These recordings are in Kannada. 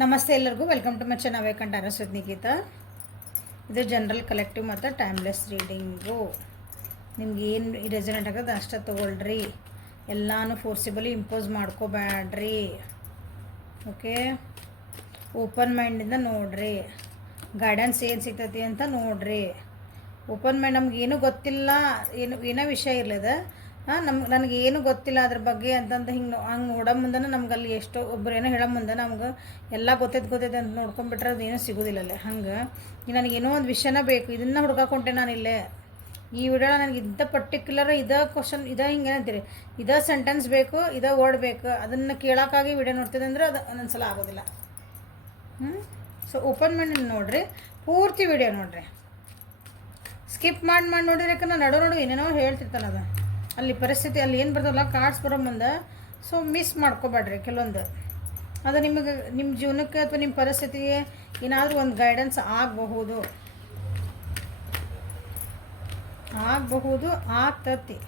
ನಮಸ್ತೆ ಎಲ್ಲರಿಗೂ ವೆಲ್ಕಮ್ ಟು ಮೈ ಚಾನಲ್ ವೇಕಂಠ ಅರಸ್ವತ್ ನಿಖಿತಾ. ಇದು ಜನರಲ್ ಕಲೆಕ್ಟಿವ್ ಮತ್ತು ಟೈಮ್ಲೆಸ್ ರೀಡಿಂಗು. ನಿಮ್ಗೆ ಏನು ರೆಸನೆಂಟ್ ಆಗೋದು ಅಷ್ಟೇ ತೊಗೊಳ್ರಿ, ಎಲ್ಲನೂ ಫೋರ್ಸಿಬಲಿ ಇಂಪೋಸ್ ಮಾಡ್ಕೋಬೇಡ್ರಿ. ಓಕೆ, ಓಪನ್ ಮೈಂಡಿಂದ ನೋಡ್ರಿ, ಗೈಡೆನ್ಸ್ ಏನು ಸಿಗ್ತೈತಿ ಅಂತ ನೋಡ್ರಿ. ಓಪನ್ ಮೈಂಡ್ ನಮ್ಗೆ ಏನೂ ಗೊತ್ತಿಲ್ಲ, ಏನೋ ವಿಷಯ ಇರ್ಲದ ನನಗೆ ಏನು ಗೊತ್ತಿಲ್ಲ ಅದ್ರ ಬಗ್ಗೆ ಅಂತಂದು ಹಂಗೆ ನೋಡೋ ಮುಂದೆ ನಮ್ಗೆ ಅಲ್ಲಿ ಎಷ್ಟೋ ಒಬ್ರು ಏನೋ ಹೇಳೋ ಮುಂದೆ ನಮ್ಗೆ ಎಲ್ಲ ಗೊತ್ತೈತೆ ಅಂತ ನೋಡ್ಕೊಂಡ್ಬಿಟ್ರೆ ಅದು ಏನೂ ಸಿಗೋದಿಲ್ಲಲ್ಲೇ. ಹಂಗೆ ನನಗೇನೋ ಒಂದು ವಿಷಯನ ಬೇಕು, ಇದನ್ನು ಹುಡ್ಕಾಕೊಂಡೆ ನಾನಿಲ್ಲೇ ಈ ವಿಡಿಯೋ ನನಗೆ ಇದ್ದ ಪರ್ಟಿಕ್ಯುಲರ್ ಇದೇ ಕ್ವಶನ್ ಇದೇ ಹಿಂಗೆ ಏನಂತೀರಿ, ಇದೇ ಸೆಂಟೆನ್ಸ್ ಬೇಕು, ಇದೇ ವರ್ಡ್ ಬೇಕು, ಅದನ್ನು ಕೇಳೋಕ್ಕಾಗಿ ವಿಡಿಯೋ ನೋಡ್ತಿದ್ದೆ ಅಂದರೆ ಅದು ಒಂದೊಂದ್ಸಲ ಆಗೋದಿಲ್ಲ. ಸೊ ಓಪನ್ ಮೈಂಡ್ ನೋಡಿರಿ, ಪೂರ್ತಿ ವಿಡಿಯೋ ನೋಡಿರಿ, ಸ್ಕಿಪ್ ಮಾಡಿ ನೋಡಿರಿ. ಯಾಕಂದ್ರೆ ನಡು ಏನೇನೋ ಹೇಳ್ತಿರ್ತಾನೆ ಅದು ಅಲ್ಲಿ ಪರಿಸ್ಥಿತಿ ಅಲ್ಲಿ ಏನು ಬರ್ತಲ್ಲ ಕಾರ್ಡ್ಸ್ ಬರೋ ಮುಂದೆ. ಸೊ ಮಿಸ್ ಮಾಡ್ಕೋಬೇಡ್ರಿ ಕೆಲವೊಂದು, ಅದು ನಿಮಗೆ ನಿಮ್ಮ ಜೀವನಕ್ಕೆ ಅಥವಾ ನಿಮ್ಮ ಪರಿಸ್ಥಿತಿಗೆ ಏನಾದರೂ ಒಂದು ಗೈಡೆನ್ಸ್ ಆಗಬಹುದು, ಆಗ್ತತಿ.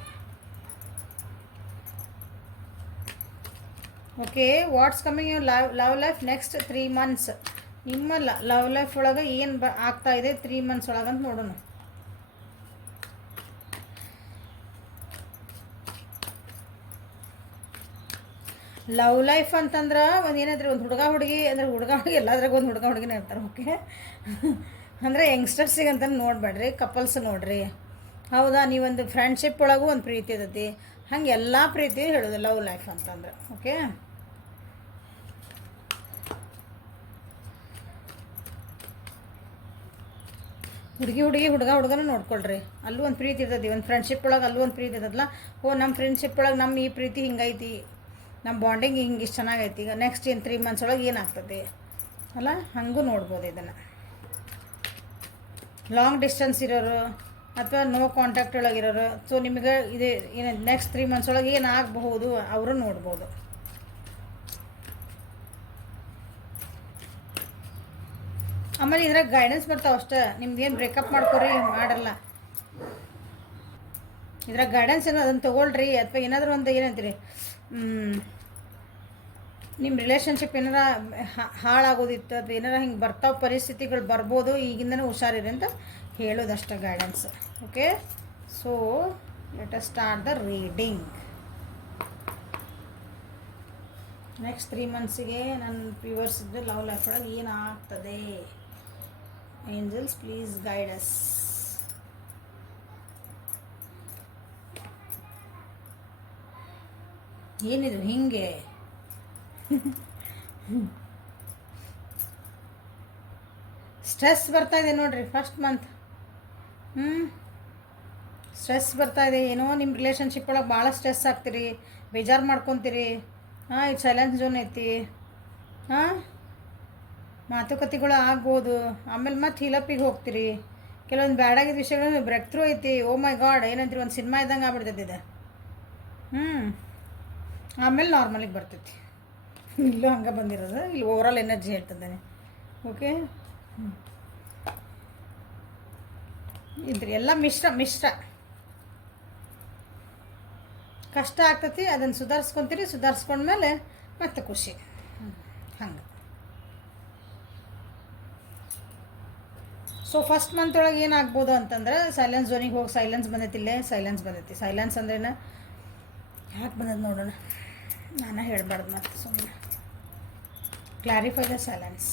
Okay, what's coming you love life next 3 months. ನಿಮ್ಮ ಲವ್ ಲೈಫ್ ಒಳಗೆ ಏನು ಆಗ್ತಾಯಿದೆ 3 months ಒಳಗಂತ ನೋಡೋಣ. ಲವ್ ಲೈಫ್ ಅಂತಂದ್ರೆ ಒಂದು ಏನಾದ್ರೆ ಒಂದು ಹುಡುಗ ಹುಡುಗಿ ಎಲ್ಲದ್ರಾಗ ಒಂದು ಹುಡುಗ ಹುಡುಗಿನೇ ಇರ್ತಾರೆ. ಓಕೆ, ಅಂದರೆ ಯಂಗ್ಸ್ಟರ್ಸಿಗೆ ಅಂತ ನೋಡಬೇಡ್ರಿ, ಕಪಲ್ಸ್ ನೋಡ್ರಿ. ಹೌದಾ, ನೀವೊಂದು ಫ್ರೆಂಡ್ಶಿಪ್ ಒಳಗೂ ಒಂದು ಪ್ರೀತಿ ಇರ್ತೈತಿ, ಹಂಗೆ ಎಲ್ಲ ಪ್ರೀತಿ ಹೇಳೋದು ಲವ್ ಲೈಫ್ ಅಂತಂದ್ರೆ. ಓಕೆ, ಹುಡುಗನೂ ನೋಡ್ಕೊಳ್ರಿ, ಅಲ್ಲೂ ಒಂದು ಪ್ರೀತಿ ಇರ್ತೈತಿ. ಒಂದು ಫ್ರೆಂಡ್ಶಿಪ್ ಒಳಗೆ ಅಲ್ಲೂ ಒಂದು ಪ್ರೀತಿ ಇರ್ತದಲ್ಲ, ನಮ್ಮ ಫ್ರೆಂಡ್ಶಿಪ್ ಒಳಗೆ ನಮ್ಮ ಈ ಪ್ರೀತಿ ಹಿಂಗೈತಿ, ನಮ್ಮ ಬಾಂಡಿಂಗ್ ಹಿಂಗಿಷ್ಟು ಚೆನ್ನಾಗೈತಿ, ಈಗ ನೆಕ್ಸ್ಟ್ ಏನು 3 months ಒಳಗೆ ಏನಾಗ್ತದೆ ಅಲ್ಲ, ಹಂಗೂ ನೋಡ್ಬೋದು ಇದನ್ನು. ಲಾಂಗ್ ಡಿಸ್ಟೆನ್ಸ್ ಇರೋರು ಅಥವಾ ನೋ ಕಾಂಟ್ಯಾಕ್ಟ್ ಒಳಗಿರೋರು, ಸೊ ನಿಮಗೆ ಇದು ಏನು ನೆಕ್ಸ್ಟ್ 3 months ಒಳಗೆ ಏನಾಗಬಹುದು ಅವರು ನೋಡ್ಬೋದು. ಆಮೇಲೆ ಇದ್ರಾಗ ಗೈಡೆನ್ಸ್ ಬರ್ತಾವೆ ಅಷ್ಟೇ, ನಿಮ್ದೇನು ಬ್ರೇಕಪ್ ಮಾಡ್ಕೊರಿ ಮಾಡಲ್ಲ. ಇದ್ರಾಗ ಗೈಡೆನ್ಸ್ ಏನೋ ಅದನ್ನು ತೊಗೊಳ್ರಿ, ಅಥವಾ ಏನಾದರೂ ಒಂದು ಏನಂತೀರಿ, ನಿಮ್ಮ ರಿಲೇಷನ್ಶಿಪ್ ಏನಾರ ಹಾಳಾಗೋದಿತ್ತು ಅಥವಾ ಏನಾರ ಹಿಂಗೆ ಬರ್ತಾವೆ ಪರಿಸ್ಥಿತಿಗಳು ಬರ್ಬೋದು, ಈಗಿಂದನೇ ಹುಷಾರಿರಿ ಅಂತ ಹೇಳೋದಷ್ಟೇ guidance. Okay, so let us start the reading. Next 3 monthsಗೆ ನನ್ನ ವ್ಯೂವರ್ಸ್ ಇದ್ದ ಲವ್ ಲೈಫ್ ಒಳಗೆ ಏನಾಗ್ತದೆ. Angels please guide us. ಏನಿದು ಹಿಂಗೆ ಸ್ಟ್ರೆಸ್ ಬರ್ತಾಯಿದೆ ನೋಡ್ರಿ ಫಸ್ಟ್ ಮಂತ್. ಸ್ಟ್ರೆಸ್ ಬರ್ತಾಯಿದೆ, ಏನೋ ನಿಮ್ಮ ರಿಲೇಷನ್ಶಿಪ್ ಒಳಗೆ ಭಾಳ ಸ್ಟ್ರೆಸ್ ಆಗ್ತೀರಿ, ಬೇಜಾರು ಮಾಡ್ಕೊತೀರಿ. ಇದು ಸೈಲೆನ್ಸ್ ಝೋನ್ ಐತಿ. ಮಾತುಕತೆಗಳು ಆಗ್ಬೋದು, ಆಮೇಲೆ ಮತ್ತೆ ಹೀಲಪ್ಪಿಗೆ ಹೋಗ್ತೀರಿ. ಕೆಲವೊಂದು ಬ್ಯಾಡಾಗಿದ್ದ ವಿಷಯಗಳು ಬ್ರೇಕ್ ಥ್ರೂ ಐತಿ. ಓ ಮೈ ಗಾಡ್, ಏನಂತೀರಿ, ಒಂದು ಸಿನಿಮಾ ಇದ್ದಂಗೆ ಆಗ್ಬಿಡ್ತೈತಿ ಇದು. ಆಮೇಲೆ ನಾರ್ಮಲಿಗೆ ಬರ್ತೈತಿ. ಇಲ್ಲೂ ಹಂಗೆ ಬಂದಿರೋದು, ಇಲ್ಲಿ ಓವರಾಲ್ ಎನರ್ಜಿ ಹೇಳ್ತಿದ್ದಾನೆ. ಓಕೆ, ಇದ್ರಿ ಎಲ್ಲ ಮಿಶ್ರ ಕಷ್ಟ ಆಗ್ತೈತಿ, ಅದನ್ನು ಸುಧಾರಿಸ್ಕೊಂಡ್ಮೇಲೆ ಮತ್ತೆ ಖುಷಿ. ಹಂಗೆ. ಸೊ ಫಸ್ಟ್ ಮಂತ್ ಒಳಗೆ ಏನಾಗ್ಬೋದು ಅಂತಂದ್ರೆ, ಸೈಲೆನ್ಸ್ ಝೋನಿಗೆ ಹೋಗಿ ಸೈಲೆನ್ಸ್ ಬಂದೈತಿ. ಇಲ್ಲೇ ಸೈಲೆನ್ಸ್ ಬಂದೈತಿ. ಸೈಲೆನ್ಸ್ ಅಂದ್ರೇನ ಯಾಕೆ ಬಂದದ್ದು ನೋಡೋಣ, ನಾನು ಹೇಳ್ಬಾರ್ದು ಮತ್ತೆ ಸುಮ್ಮನೆ. Clarify the silence.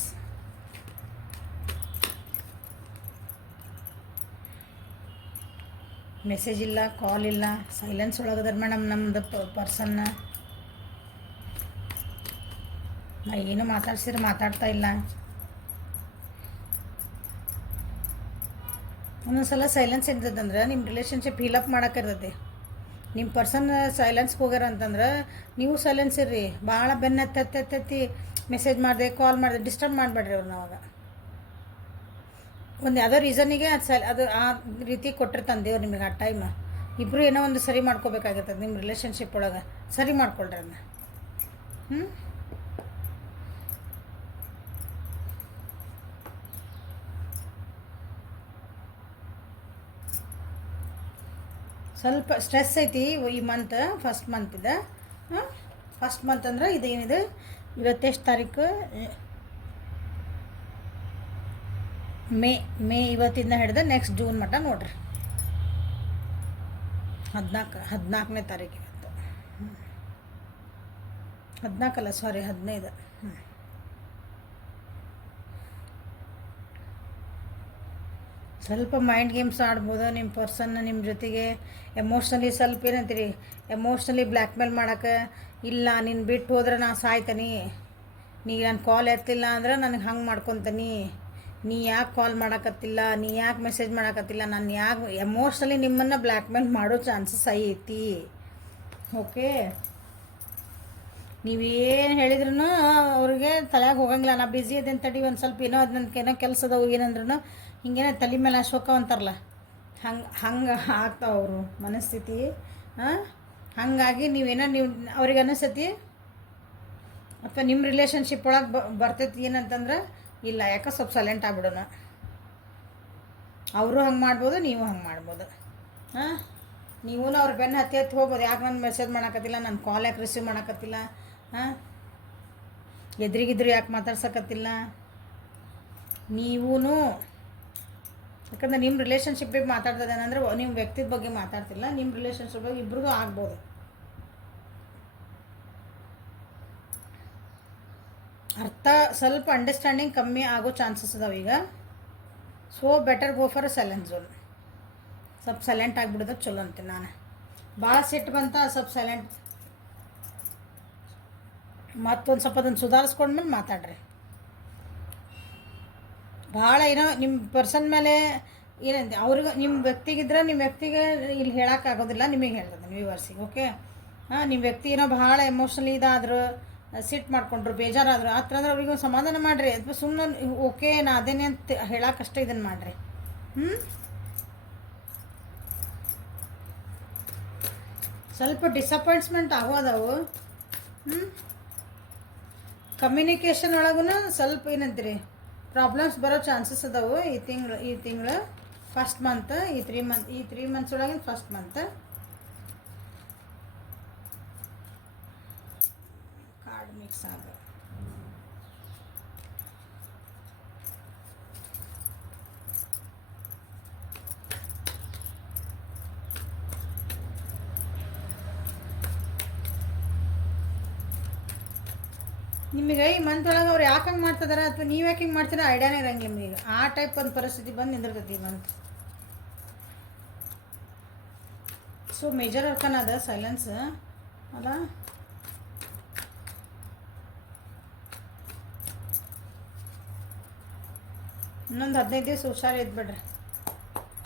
ಮೆಸೇಜ್ ಇಲ್ಲ, ಕಾಲ್ ಇಲ್ಲ, ಸೈಲೆನ್ಸ್ ಒಳಗದ ಮೇಡಮ್ ನಮ್ಮದು ಪರ್ಸನ್ನ. ನಾ ಏನು ಮಾತಾಡ್ತಾ ಇಲ್ಲ. ಒಂದೊಂದ್ಸಲ ಸೈಲೆನ್ಸ್ ಇರ್ತದಂದ್ರೆ ನಿಮ್ಮ ರಿಲೇಷನ್ಶಿಪ್ ಹೀಲಪ್ ಮಾಡೋಕ್ಕಿರ್ತೈತಿ. ನಿಮ್ಮ ಪರ್ಸನ್ ಸೈಲೆನ್ಸ್ಗೆ ಹೋಗ್ಯಾರ ಅಂತಂದ್ರೆ ನೀವು ಸೈಲೆನ್ಸ್ ಇರ್ರಿ. ಭಾಳ ಬೆನ್ನತ್ತಿ ಮೆಸೇಜ್ ಮಾಡಿದೆ, ಕಾಲ್ ಮಾಡಿದೆ, ಡಿಸ್ಟರ್ಬ್ ಮಾಡಬೇಡ್ರಿ ಅವ್ರನ್ನ. ಅವಾಗ ಒಂದು ಯಾವುದೋ ರೀಸನಿಗೆ ಅದು ಆ ರೀತಿ ಕೊಟ್ಟಿರ್ತಾನೆ ದೇವ್ರು ನಿಮಗೆ ಆ ಟೈಮ್. ಇಬ್ಬರು ಏನೋ ಒಂದು ಸರಿ ಮಾಡ್ಕೋಬೇಕಾಗಿರ್ತದೆ ನಿಮ್ಮ ರಿಲೇಷನ್ಶಿಪ್ ಒಳಗೆ. ಸರಿ ಮಾಡ್ಕೊಳ್ರಿ ಅದನ್ನ. ಸ್ವಲ್ಪ ಸ್ಟ್ರೆಸ್ ಐತಿ ಈ ಮಂತ್, ಫಸ್ಟ್ ಮಂತ್ ಇದೆ. ಫಸ್ಟ್ ಮಂತ್ ಅಂದ್ರೆ ಇದೇನಿದೆ, ಇವತ್ತೆಷ್ಟು ತಾರೀಕು, ಮೇ ಮೇ ಇವತ್ತಿಂದ ಹಿಡಿದು ನೆಕ್ಸ್ಟ್ ಜೂನ್ ಮಟ್ಟ ನೋಡ್ರಿ. 14ನೇ ತಾರೀಕು ಇವತ್ತು. 14 ಅಲ್ಲ, ಸಾರಿ 15. ಸ್ವಲ್ಪ ಮೈಂಡ್ ಗೇಮ್ಸ್ ಆಡ್ಬೋದು ನಿಮ್ಮ ಪರ್ಸನ್ನ ನಿಮ್ಮ ಜೊತೆಗೆ. ಎಮೋಷ್ನಲಿ ಸ್ವಲ್ಪ ಏನಂತೀರಿ, ಎಮೋಷ್ನಲಿ ಬ್ಲ್ಯಾಕ್ ಮೇಲ್ ಮಾಡೋಕ್ಕೆ, ಇಲ್ಲ ನೀನು ಬಿಟ್ಟು ಹೋದ್ರೆ ನಾ ಸಾಯ್ತೀನಿ, ನೀ ನಾನು ಕಾಲ್ ಎತ್ತಿಲ್ಲ ಅಂದ್ರೆ ನನಗೆ ಹಂಗೆ ಮಾಡ್ಕೊತೀನಿ, ನೀ ಯಾಕೆ ಕಾಲ್ ಮಾಡೋಕತ್ತಿಲ್ಲ, ನೀ ಯಾಕೆ ಮೆಸೇಜ್ ಮಾಡೋಕತ್ತಿಲ್ಲ, ನಾನು ಯಾಕೆ ಎಮೋಷ್ನಲಿ ನಿಮ್ಮನ್ನು ಬ್ಲ್ಯಾಕ್ ಮೇಲ್ ಮಾಡೋ ಚಾನ್ಸಸ್ ಐತಿ. ಓಕೆ, ನೀವೇನು ಹೇಳಿದ್ರು ಅವ್ರಿಗೆ ತಲೆಯಾಗ ಹೋಗಂಗಿಲ್ಲ. ನಾ ಬ್ಯುಸಿ ಅದೇನು ತಡಿ ಒಂದು ಸ್ವಲ್ಪ ಏನೋ ಅದು ನನಗೆ ಏನೋ ಕೆಲಸ ಅದಾವು ಏನಂದ್ರೂ ಹಿಂಗೇನೋ ತಲೆ ಮೇಲೆ ಅಶೋಕ ಅಂತಾರಲ್ಲ, ಹಂಗೆ ಆಗ್ತಾವ ಅವರು ಮನಸ್ಥಿತಿ. ಹಾಗಾಗಿ ನೀವು ಅವ್ರಿಗೆ ಅನಿಸ್ತತಿ, ಅಥವಾ ನಿಮ್ಮ ರಿಲೇಷನ್ಶಿಪ್ ಒಳಗೆ ಬರ್ತೈತಿ ಏನಂತಂದ್ರೆ, ಇಲ್ಲ ಯಾಕೆ ಸ್ವಲ್ಪ ಸೈಲೆಂಟ್ ಆಗ್ಬಿಡೋಣ. ಅವರು ಹಂಗೆ ಮಾಡ್ಬೋದು, ನೀವು ಹಂಗೆ ಮಾಡ್ಬೋದು. ನೀವೂ ಅವ್ರ ಬೆನ್ನು ಹತ್ತಿ ಹೋಗ್ಬೋದು, ಯಾಕೆ ನಾನು ಮೆಸೇಜ್ ಮಾಡೋಕತ್ತಿಲ್ಲ, ನನ್ನ ಕಾಲ್ ಯಾಕೆ ರಿಸೀವ್ ಮಾಡೋಕತ್ತಿಲ್ಲ, ಎದುರಿಗಿದ್ರು ಯಾಕೆ ಮಾತಾಡ್ಸಕತ್ತಿಲ್ಲ. ನೀವೂ ಯಾಕಂದ್ರೆ ನಿಮ್ಮ ರಿಲೇಷನ್ಶಿಪ್ಪಿಗೆ ಮಾತಾಡ್ತದೇನಂದ್ರೆ ನಿಮ್ಮ ವ್ಯಕ್ತಿದ ಬಗ್ಗೆ ಮಾತಾಡ್ತಿಲ್ಲ, ನಿಮ್ಮ ರಿಲೇಷನ್ಶಿಪ್ ಬಗ್ಗೆ ಇಬ್ರಿಗೂ ಆಗ್ಬೋದು. ಅರ್ಥ ಸ್ವಲ್ಪ ಅಂಡರ್ಸ್ಟ್ಯಾಂಡಿಂಗ್ ಕಮ್ಮಿ ಆಗೋ ಚಾನ್ಸಸ್ ಅದಾವ ಈಗ. So better go for silent zone. ಸ್ವಲ್ಪ ಸೈಲೆಂಟ್ ಆಗಿಬಿಡೋದು ಚಲೋ ಅಂತೀನಿ ನಾನು. ಭಾಳ ಸಿಟ್ಟು ಬಂತ ಸ್ವಲ್ಪ ಸೈಲೆಂಟ್, ಮತ್ತೊಂದು ಸ್ವಲ್ಪ ಅದನ್ನು ಸುಧಾರಿಸ್ಕೊಂಡ್ಮೇಲೆ ಮಾತಾಡ್ರಿ. ಭಾಳ ಏನೋ ನಿಮ್ಮ ಪರ್ಸನ್ ಮೇಲೆ ಏನಂತೆ ಅವ್ರಿಗೆ, ನಿಮ್ಮ ವ್ಯಕ್ತಿಗಿದ್ರೆ ನಿಮ್ಮ ವ್ಯಕ್ತಿಗೆ ಇಲ್ಲಿ ಹೇಳೋಕ್ಕಾಗೋದಿಲ್ಲ, ನಿಮಗೆ ಹೇಳ್ತದೆ ವ್ಯೂವರ್ಸಿಗೆ. ಓಕೆ, ನಿಮ್ಮ ವ್ಯಕ್ತಿ ಏನೋ ಭಾಳ ಎಮೋಷ್ನಲಿ ಇದಾದ್ರು, ಸಿಟ್ಟು ಮಾಡ್ಕೊಂಡ್ರು, ಬೇಜಾರಾದರು, ಆ ಥರ ಅಂದ್ರೆ ಅವ್ರಿಗೆ ಸಮಾಧಾನ ಮಾಡಿರಿ. ಅಥವಾ ಸುಮ್ಮನೆ ಓಕೆ ನಾ ಅದೇನೆ ಅಂತ ಹೇಳೋಕ್ಕಷ್ಟೇ ಇದನ್ನು ಮಾಡಿರಿ. ಸ್ವಲ್ಪ ಡಿಸಪಾಯಿಂಟ್ಸ್ಮೆಂಟ್ ಆಗೋದವು. ಕಮ್ಯುನಿಕೇಷನ್ ಒಳಗೂ ಸ್ವಲ್ಪ ಏನಂತೀರಿ ಪ್ರಾಬ್ಲಮ್ಸ್ ಬರೋ ಚಾನ್ಸಸ್ ಅದಾವು ಈ ತಿಂಗಳು ಫಸ್ಟ್ ಮಂತ್, ಈ 3 ಮಂತ್ಸ್ ಒಳಗಿನ ಫಸ್ಟ್ ಮಂತ್. ಕಾರ್ಡ್ ಮಿಕ್ಸ್ ಆಗ ನಿಮಗೆ ಈ ಮಂತ್ ಒಳಗೆ ಅವ್ರು ಯಾಕೆ ಹಂಗೆ ಮಾಡ್ತಿದಾರೆ ಅಥವಾ ನೀವು ಯಾಕೆ ಹಿಂಗೆ ಮಾಡ್ತೀರ ಐಡಿಯಾನೇ ಇರಂಗಿಲ್ಲ ನಿಮಗೆ. ಆ ಟೈಪ್ ಒಂದು ಪರಿಸ್ಥಿತಿ ಬಂದು ನಿಂದಿರ್ತೈತಿ ಈ ಮಂತ್. ಸೊ ಮೇಜರ್ ಅರ್ಕನ್ ಅದ ಸೈಲೆನ್ಸ್ ಅಲ್ಲ. ಇನ್ನೊಂದು 15 ದಿವಸ ಹುಷಾರು ಇದ್ಬಿಡ್ರಿ.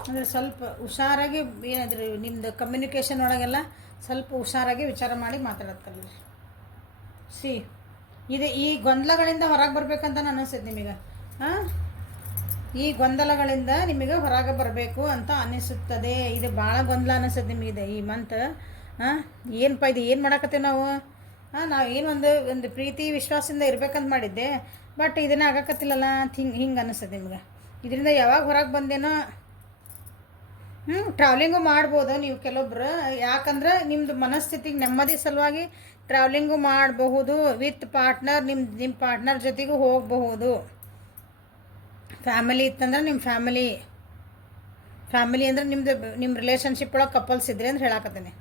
ಅಂದರೆ ಸ್ವಲ್ಪ ಹುಷಾರಾಗಿ ಏನಾದ್ರಿ ನಿಮ್ಮದು ಕಮ್ಯುನಿಕೇಷನ್ ಒಳಗೆಲ್ಲ ಸ್ವಲ್ಪ ಹುಷಾರಾಗಿ ವಿಚಾರ ಮಾಡಿ ಮಾತಾಡೋದು ಕಲೀರಿ. ಈ ಗೊಂದಲಗಳಿಂದ ಹೊರಗೆ ಬರ್ಬೇಕಂತ ಅನಿಸ್ತೈತೆ ನಿಮಗೆ. ಈ ಗೊಂದಲಗಳಿಂದ ನಿಮಗೆ ಹೊರಗೆ ಬರಬೇಕು ಅಂತ ಅನಿಸುತ್ತದೆ. ಇದು ಭಾಳ ಗೊಂದಲ ಅನಿಸ್ತದೆ ನಿಮಗಿದೆ ಈ ಮಂತ್. ಏನಪ್ಪ ಇದು ಏನು ಮಾಡಕತ್ತೇವೆ ನಾವು ಏನು ಒಂದು ಪ್ರೀತಿ ವಿಶ್ವಾಸದಿಂದ ಇರ್ಬೇಕಂತ ಮಾಡಿದ್ದೆ, ಬಟ್ ಇದನ್ನ ಆಗಕತ್ತಿಲ್ಲಲ್ಲ ಅಂತ ಹಿಂಗೆ ಅನಿಸ್ತದೆ ನಿಮ್ಗೆ. ಇದರಿಂದ ಯಾವಾಗ ಹೊರಗೆ ಬಂದೇನೋ. ಟ್ರಾವೆಲಿಂಗು ಮಾಡ್ಬೋದು ನೀವು ಕೆಲವೊಬ್ರು, ಯಾಕಂದ್ರೆ ನಿಮ್ಮದು ಮನಸ್ಥಿತಿಗೆ ನೆಮ್ಮದಿ ಸಲುವಾಗಿ ಟ್ರಾವೆಲಿಂಗು ಮಾಡಬಹುದು. ವಿತ್ ಪಾರ್ಟ್ನರ್, ನಿಮ್ಮ ಪಾರ್ಟ್ನರ್ ಜೊತೆಗೂ ಹೋಗಬಹುದು. ಫ್ಯಾಮಿಲಿ ಇತ್ತಂದ್ರೆ ನಿಮ್ಮ ಫ್ಯಾಮಿಲಿ ಅಂದ್ರೆ ನಿಮ್ಮ ರಿಲೇಷನ್ಶಿಪ್ ಒಳಗೆ ಕಪಲ್ಸ್ ಇದ್ರಿ ಅಂತ ಹೇಳಕತ್ತೀನಿ.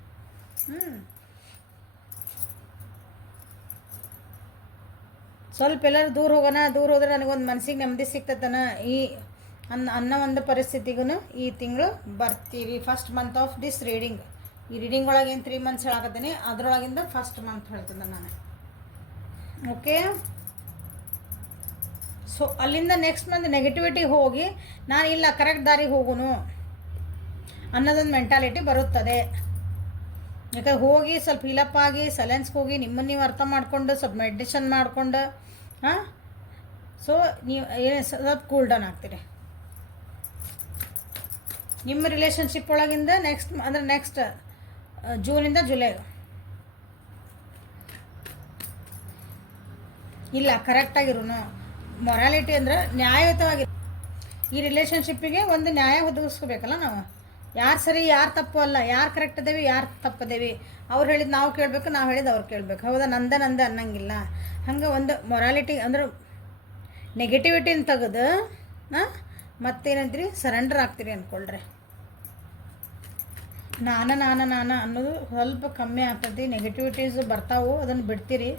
ಸ್ವಲ್ಪ ಎಲ್ಲರೂ ದೂರ ಹೋಗೋಣ, ದೂರ ಹೋದ್ರೆ ನನಗೊಂದು ಮನಸ್ಸಿಗೆ ನೆಮ್ಮದಿ ಸಿಗ್ತತನ ಅನ್ನೋ ಒಂದು ಪರಿಸ್ಥಿತಿಗೂ ಈ ತಿಂಗಳು ಬರ್ತೀವಿ. First month of this reading. ಈ ರೀಡಿಂಗ್ ಒಳಗೆ ಏನು 3 ಮಂತ್ಸ್ ಹೇಳಕತ್ತೀನಿ, ಅದರೊಳಗಿಂದ ಫಸ್ಟ್ ಮಂತ್ ಹೇಳ್ತಿದ್ದೆ ನಾನು. ಓಕೆ, ಸೊ ಅಲ್ಲಿಂದ ನೆಕ್ಸ್ಟ್ ಮಂತ್ ನೆಗೆಟಿವಿಟಿ ಹೋಗಿ ನಾನು ಇಲ್ಲ ಕರೆಕ್ಟ್ ದಾರಿಗೆ ಹೋಗುನು ಅನ್ನೋದೊಂದು ಮೆಂಟಾಲಿಟಿ ಬರುತ್ತದೆ. ಯಾಕಂದ್ರೆ ಹೋಗಿ ಸ್ವಲ್ಪ ಹಿಲಪ್ ಆಗಿ ಸೈಲೆನ್ಸ್ಗೆ ಹೋಗಿ ನಿಮ್ಮನ್ನು ನೀವು ಅರ್ಥ ಮಾಡಿಕೊಂಡು ಸ್ವಲ್ಪ ಮೆಡಿಟೇಷನ್ ಮಾಡಿಕೊಂಡು ಸೊ ನೀವು ಸ್ವಲ್ಪ ಕೂಲ್ ಡೌನ್ ಆಗ್ತೀರಿ. ನಿಮ್ಮ ರಿಲೇಷನ್ಶಿಪ್ ಒಳಗಿಂದ ನೆಕ್ಸ್ಟ್ ಜೂನಿಂದ ಜುಲೈ ಇಲ್ಲ ಕರೆಕ್ಟಾಗಿರೋನು ಮೊರಾಲಿಟಿ ಅಂದ್ರೆ ನ್ಯಾಯಯುತವಾಗಿ ಈ ರಿಲೇಷನ್ಶಿಪ್ಪಿಗೆ ಒಂದು ನ್ಯಾಯ ಒದಗಿಸ್ಕೋಬೇಕಲ್ಲ ನಾವು. ಯಾರು ಸರಿ ಯಾರು ತಪ್ಪು ಅಲ್ಲ, ಯಾರು ಕರೆಕ್ಟ್ ಅದೇವಿ ಯಾರು ತಪ್ಪದೇವಿ, ಅವ್ರು ಹೇಳಿದ್ದು ನಾವು ಕೇಳಬೇಕು, ನಾವು ಹೇಳಿದ್ದು ಅವ್ರು ಕೇಳಬೇಕು. ಹೌದಾ, ನಂದೆ ಅನ್ನಂಗಿಲ್ಲ. ಹಂಗೆ ಒಂದು ಮೊರಾಲಿಟಿ ಅಂದ್ರೆ ನೆಗೆಟಿವಿಟಿನ ತೆಗೆದು ಮತ್ತೇನಂತೀರಿ ಸರೆಂಡರ್ ಆಗ್ತೀರಿ ಅಂದ್ಕೊಳ್ರಿ. ನಾನು ಅನ್ನೋದು ಸ್ವಲ್ಪ ಕಮ್ಮಿ ಆಗ್ತದೆ. ನೆಗೆಟಿವಿಟೀಸ್ ಬರ್ತಾವು, ಅದನ್ನು ಬಿಡ್ತೀರಿ.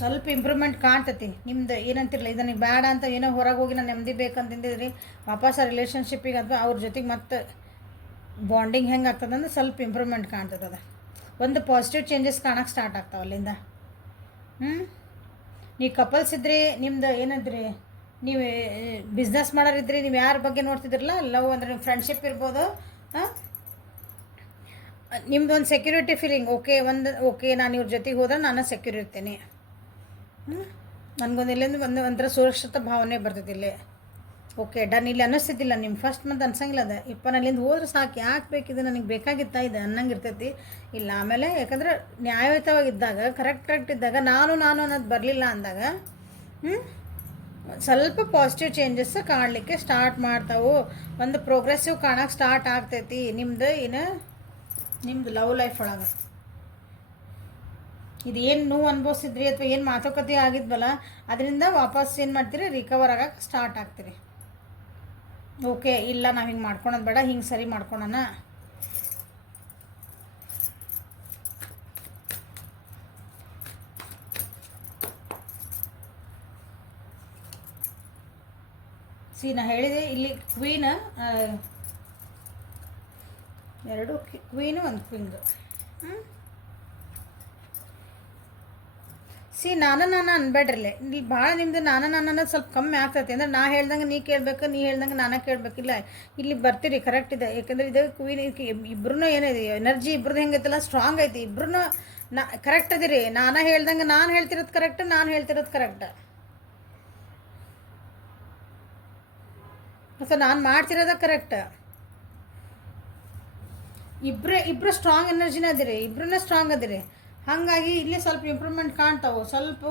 ಸ್ವಲ್ಪ ಇಂಪ್ರೂವ್ಮೆಂಟ್ ಕಾಣ್ತೈತಿ ನಿಮ್ದು. ಏನಂತಿರಲ್ಲ ಇದು ನನಗೆ ಬೇಡ ಅಂತ ಏನೋ ಹೊರಗೆ ಹೋಗಿ ನಾನು ನೆಮ್ಮದಿ ಬೇಕಂತಿದ್ರಿ ವಾಪಸ್ ಆ ರಿಲೇಷನ್ಶಿಪ್ಪಿಗೆ ಅಥವಾ ಅವ್ರ ಜೊತೆಗೆ ಮತ್ತೆ ಬಾಂಡಿಂಗ್ ಹೆಂಗೆ ಆಗ್ತದೆ ಅಂದ್ರೆ ಸ್ವಲ್ಪ ಇಂಪ್ರೂವ್ಮೆಂಟ್ ಕಾಣ್ತದೆ. ಒಂದು ಪಾಸಿಟಿವ್ ಚೇಂಜಸ್ ಕಾಣಕ್ಕೆ ಸ್ಟಾರ್ಟ್ ಆಗ್ತಾವೆ ಅಲ್ಲಿಂದ. ನೀವು ಕಪಲ್ಸ್ ಇದ್ರಿ, ನಿಮ್ದು ಏನಂದ್ರಿ, ನೀವು ಬಿಸ್ನೆಸ್ ಮಾಡೋರಿದ್ರಿ, ನೀವು ಯಾರ ಬಗ್ಗೆ ನೋಡ್ತಿದ್ರಲ್ಲ, ಲವ್ ಅಂದರೆ ನಿಮ್ಮ ಫ್ರೆಂಡ್ಶಿಪ್ ಇರ್ಬೋದು. ನಿಮ್ದು ಒಂದು ಸೆಕ್ಯೂರಿಟಿ ಫೀಲಿಂಗ್, ಓಕೆ ನಾನು ಇವ್ರ ಜೊತೆಗೆ ಹೋದ್ರೆ ನಾನು ಸೆಕ್ಯೂರ್ ಇರ್ತೇನೆ. ನನಗೊಂದು ಇಲ್ಲಿಂದ ಒಂಥರ ಸುರಕ್ಷಿತ ಭಾವನೆ ಬರ್ತೈತಿ ಇಲ್ಲಿ. Okay done. ಇಲ್ಲಿ ಅನ್ನಿಸ್ತಿದ್ದಿಲ್ಲ ನಿಮ್ಮ ಫಸ್ಟ್ ಮಂತ್ ಅನ್ಸಂಗಿಲ್ಲ ಅದು. ನಾನು ಅಲ್ಲಿಂದ ಹೋದ್ರೆ ಸಾಕು, ಯಾಕೆ ಬೇಕಿದೆ, ನನಗೆ ಬೇಕಾಗಿತ್ತಾ ಇದೆ ಅನ್ನಂಗೆ ಇರ್ತೈತಿ. ಇಲ್ಲ ಆಮೇಲೆ ಯಾಕಂದ್ರೆ ನ್ಯಾಯಯುತವಾಗಿದ್ದಾಗ ಕರೆಕ್ಟ್ ಇದ್ದಾಗ ನಾನು ಅನ್ನೋದು ಬರಲಿಲ್ಲ ಅಂದಾಗ ಸ್ವಲ್ಪ ಪಾಸಿಟಿವ್ ಚೇಂಜಸ್ ಕಾಣಲಿಕ್ಕೆ ಸ್ಟಾರ್ಟ್ ಮಾಡ್ತಾವೆ. ಒಂದು ಪ್ರೋಗ್ರೆಸಿವ್ ಕಾಣಕ್ಕೆ ಸ್ಟಾರ್ಟ್ ಆಗ್ತೈತಿ ನಿಮ್ದು ಲವ್ ಲೈಫ್ ಒಳಗೆ. ಇದು ಏನು ನೋವು ಅನುಭವಿಸಿದ್ರಿ ಅಥವಾ ಏನು ಮಾತುಕತೆ ಆಗಿದ್ವಲ್ಲ, ಅದರಿಂದ ವಾಪಸ್ ಏನು ಮಾಡ್ತೀರಿ, ರಿಕವರ್ ಆಗಕ್ಕೆ ಸ್ಟಾರ್ಟ್ ಆಗ್ತೀರಿ. ಓಕೆ ಇಲ್ಲ ನಾವು ಹಿಂಗೆ ಮಾಡ್ಕೊಳೋದು ಬೇಡ, ಹಿಂಗೆ ಸರಿ ಮಾಡ್ಕೊಳೋಣ. ನಾ ಹೇಳಿದೆ ಇಲ್ಲಿ ಕ್ವೀನ್, 2 ಕ್ವೀನು 1 ಕ್ವಿಂಗ್. ನಾನು ಅನ್ಬೇಡ್ರಲ್ಲೇ. ಇಲ್ಲಿ ಭಾಳ ನಿಮ್ಮದು ನಾನು ಅನ್ನೋದು ಸ್ವಲ್ಪ ಕಮ್ಮಿ ಆಗ್ತೈತಿ. ಅಂದ್ರೆ ನಾ ಹೇಳ್ದಂಗೆ ನೀ ಕೇಳಬೇಕು, ನೀ ಹೇಳ್ದಂಗೆ ನಾನು ಕೇಳಬೇಕಿಲ್ಲ. ಇಲ್ಲಿ ಬರ್ತೀರಿ ಕರೆಕ್ಟ್ ಇದೆ. ಯಾಕಂದ್ರೆ ಇದು ಕ್ವೀನ್ ಇಬ್ರು ಏನಿದೆ ಎನರ್ಜಿ ಇಬ್ರದ್ದು ಹೆಂಗೈತಲ್ಲ ಸ್ಟ್ರಾಂಗ್ ಐತಿ. ಇಬ್ರು ಕರೆಕ್ಟ್ ಅದಿರಿ. ನಾನು ಹೇಳ್ದಂಗೆ ನಾನು ಹೇಳ್ತಿರೋದು ಕರೆಕ್ಟ್, ನಾನು ಹೇಳ್ತಿರೋದು ಕರೆಕ್ಟ್. ಮತ್ತು ನಾನು ಮಾಡ್ತಿರೋದ ಕರೆಕ್ಟ್. ಇಬ್ರು ಸ್ಟ್ರಾಂಗ್ ಎನರ್ಜಿನ ಅದಿರಿ, ಇಬ್ರನ್ನ ಸ್ಟ್ರಾಂಗ್ ಅದಿರಿ. ಹಾಗಾಗಿ ಇಲ್ಲಿ ಸ್ವಲ್ಪ ಇಂಪ್ರೂವ್ಮೆಂಟ್ ಕಾಣ್ತಾವೆ. ಸ್ವಲ್ಪ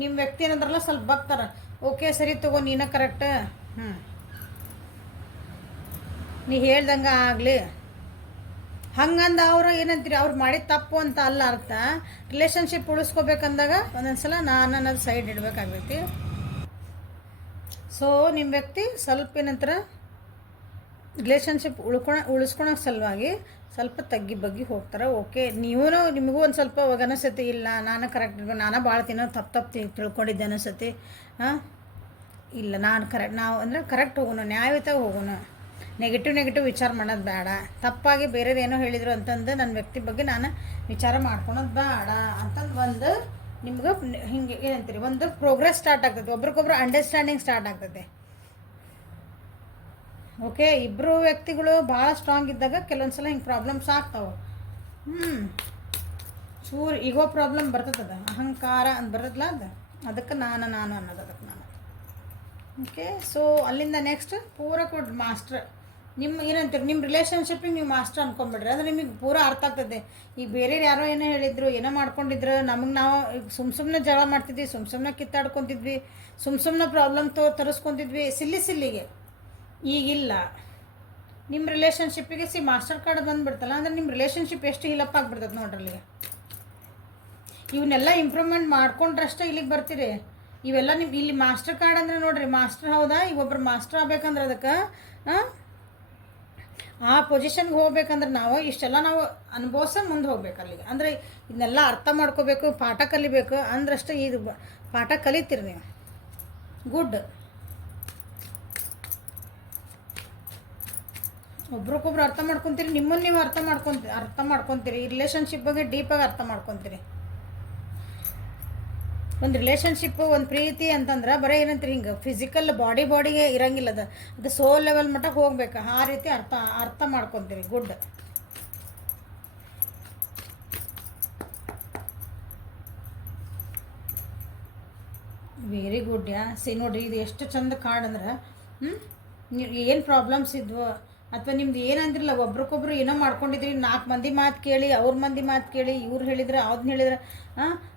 ನಿಮ್ಮ ವ್ಯಕ್ತಿ ಏನಂದ್ರಲ್ಲ ಸ್ವಲ್ಪ ಬರ್ತಾರೆ. ಓಕೆ ಸರಿ ತಗೋ, ನೀನ ಕರೆಕ್ಟ್, ನೀ ಹೇಳ್ದಂಗೆ ಆಗಲಿ ಹಂಗಂದ ಅವರು ಏನಂತೀರಿ, ಅವ್ರು ಮಾಡಿದ ತಪ್ಪು ಅಂತ ಅಲ್ಲ ಅರ್ಥ. ರಿಲೇಷನ್ಶಿಪ್ ಉಳಿಸ್ಕೋಬೇಕಂದಾಗ ಒಂದೊಂದು ಸಲ ನಾನು ಅನ್ನೋದು ಸೈಡ್ ಇಡಬೇಕಾಗೈತಿ. ಸೊ ನಿಮ್ಮ ವ್ಯಕ್ತಿ ಸ್ವಲ್ಪ ಏನಂತಾರೆ ರಿಲೇಷನ್ಶಿಪ್ ಉಳಿಸ್ಕೊಳೋಕೆ ಸಲುವಾಗಿ ಸ್ವಲ್ಪ ತಗ್ಗಿ ಬಗ್ಗಿ ಹೋಗ್ತಾರೆ. ಓಕೆ ನಿಮಗೂ ಒಂದು ಸ್ವಲ್ಪ ಅವಾಗ ಅನಿಸತಿ, ಇಲ್ಲ ನಾನು ಕರೆಕ್ಟ್ ಇರ್ಬೇಕು, ನಾನು ಭಾಳ ತಪ್ಪು ತಿಳ್ಕೊಂಡಿದ್ದೆ ಅನಿಸತಿ. ಇಲ್ಲ ನಾವು ಅಂದರೆ ಕರೆಕ್ಟ್ ಹೋಗೋಣ, ನ್ಯಾಯಯುತವಾಗಿ ಹೋಗೋಣ. ನೆಗೆಟಿವ್ ವಿಚಾರ ಮಾಡೋದು ಬೇಡ. ತಪ್ಪಾಗಿ ಬೇರೆದು ಏನೋ ಹೇಳಿದರು ಅಂತಂದು ನನ್ನ ವ್ಯಕ್ತಿ ಬಗ್ಗೆ ನಾನು ವಿಚಾರ ಮಾಡ್ಕೊಳೋದು ಬೇಡ ಅಂತಂದು ನಿಮ್ಗೆ ಹಿಂಗೆ ಏನಂತೀರಿ, ಒಂದು ಪ್ರೋಗ್ರೆಸ್ ಸ್ಟಾರ್ಟ್ ಆಗ್ತದೆ. ಒಬ್ರಿಗೊಬ್ರು ಅಂಡರ್ಸ್ಟ್ಯಾಂಡಿಂಗ್ ಸ್ಟಾರ್ಟ್ ಆಗ್ತದೆ. ಓಕೆ ಇಬ್ಬರು ವ್ಯಕ್ತಿಗಳು ಭಾಳ ಸ್ಟ್ರಾಂಗ್ ಇದ್ದಾಗ ಕೆಲವೊಂದು ಸಲ ಹಿಂಗೆ ಪ್ರಾಬ್ಲಮ್ಸ್ ಆಗ್ತಾವೆ. ಈಗೋ ಪ್ರಾಬ್ಲಮ್ ಬರ್ತದ, ಅಹಂಕಾರ ಅಂತ ಬರೋದಿಲ್ಲ ಅದಕ್ಕೆ ನಾನು ಅನ್ನೋದು ಅದಕ್ಕೆ ನಾನು. ಓಕೆ ಸೊ ಅಲ್ಲಿಂದ ನೆಕ್ಸ್ಟ್ ಪೂರ ಕೊಡ್ ಮಾಸ್ಟರ್. ಏನಂತೀರಿ, ನಿಮ್ಮ ರಿಲೇಷನ್ಶಿಪ್ಪಿಗೆ ನೀವು ಮಾಸ್ಟರ್ ಅನ್ಕೊಂಬಿಡ್ರಿ. ಅಂದರೆ ನಿಮಗೆ ಪೂರ ಅರ್ಥ ಆಗ್ತದೆ. ಈಗ ಬೇರೆ ಯಾರೋ ಏನೋ ಹೇಳಿದ್ರು, ಏನೋ ಮಾಡ್ಕೊಂಡಿದ್ರು, ನಾವು ಸುಮ್ಮನೆ ಜಗಳ ಮಾಡ್ತಿದ್ವಿ, ಸುಮ್ಮನೆ ಕಿತ್ತಾಡ್ಕೊತಿದ್ವಿ, ಸುಮ್ಮನೆ ಪ್ರಾಬ್ಲಮ್ ತರಿಸ್ಕೊತಿದ್ವಿ ಸಿಲ್ಲಿಗೆ. ಈಗಿಲ್ಲ. ನಿಮ್ಮ ರಿಲೇಷನ್ಶಿಪ್ಪಿಗೆ ಮಾಸ್ಟರ್ ಕಾರ್ಡ್ ಬಂದುಬಿಡ್ತಲ್ಲ, ಅಂದರೆ ನಿಮ್ಮ ರಿಲೇಷನ್ಶಿಪ್ ಎಷ್ಟು ಹಿಲಪ್ ಆಗಿಬಿಡ್ತದೆ ನೋಡ್ರಿ. ಅಲ್ಲಿಗೆ ಇವನ್ನೆಲ್ಲ ಇಂಪ್ರೂವ್ಮೆಂಟ್ ಮಾಡ್ಕೊಂಡ್ರಷ್ಟೇ ಇಲ್ಲಿಗೆ ಬರ್ತೀರಿ. ಇವೆಲ್ಲ ಇಲ್ಲಿ ಮಾಸ್ಟರ್ ಕಾರ್ಡ್ ಅಂದರೆ ನೋಡ್ರಿ, ಮಾಸ್ಟರ್ ಹೌದಾ, ಈಗ ಒಬ್ಬರು ಮಾಸ್ಟರ್ ಆಗ್ಬೇಕಂದ್ರೆ ಅದಕ್ಕೆ ಆ ಪೊಸಿಷನ್ಗೆ ಹೋಗ್ಬೇಕಂದ್ರೆ ಇಷ್ಟೆಲ್ಲ ನಾವು ಅನುಭವಿಸ ಮುಂದೆ ಹೋಗ್ಬೇಕು ಅಲ್ಲಿಗೆ. ಅಂದರೆ ಇದನ್ನೆಲ್ಲ ಅರ್ಥ ಮಾಡ್ಕೋಬೇಕು, ಪಾಠ ಕಲಿಬೇಕು ಅಂದ್ರಷ್ಟೇ ಇದು ಪಾಠ ಕಲಿತೀರಿ ನೀವು. ಗುಡ್. ಒಬ್ರಿಗೊಬ್ರು ಅರ್ಥ ಮಾಡ್ಕೊತೀರಿ, ನಿಮ್ಮನ್ನು ನೀವು ಅರ್ಥ ಮಾಡ್ಕೊತೀರಿ. ಈ ರಿಲೇಷನ್ಶಿಪ್ ಬಗ್ಗೆ ಡೀಪಾಗಿ ಅರ್ಥ ಮಾಡ್ಕೊತೀರಿ. ಒಂದು ರಿಲೇಷನ್ಶಿಪ್ಪು ಒಂದು ಪ್ರೀತಿ ಅಂತಂದ್ರೆ ಬರೀ ಏನಂತೀರಿ, ಹಿಂಗೆ ಫಿಸಿಕಲ್ ಬಾಡಿಗೆ ಇರಂಗಿಲ್ಲ, ಅದು ಸೋಲ್ ಲೆವೆಲ್ ಮಟ್ಟಕ್ಕೆ ಹೋಗ್ಬೇಕು. ಆ ರೀತಿ ಅರ್ಥ ಮಾಡ್ಕೊತೀರಿ. ಗುಡ್. Very good. ನೋಡಿರಿ ಇದು ಎಷ್ಟು ಚಂದ ಕಾರ್ಡ್ ಅಂದ್ರೆ, ಏನು ಪ್ರಾಬ್ಲಮ್ಸ್ ಇದ್ವು ಅಥವಾ ನಿಮ್ದು ಏನಂದ್ರಲ್ಲ, ಒಬ್ರಿಗೊಬ್ರು ಏನೋ ಮಾಡ್ಕೊಂಡಿದ್ರಿ, 4 ಮಂದಿ ಮಾತು ಕೇಳಿ, ಅವ್ರ ಮಂದಿ ಮಾತು ಕೇಳಿ, ಇವ್ರು ಹೇಳಿದ್ರೆ ಅದನ್ನ ಹೇಳಿದ್ರೆ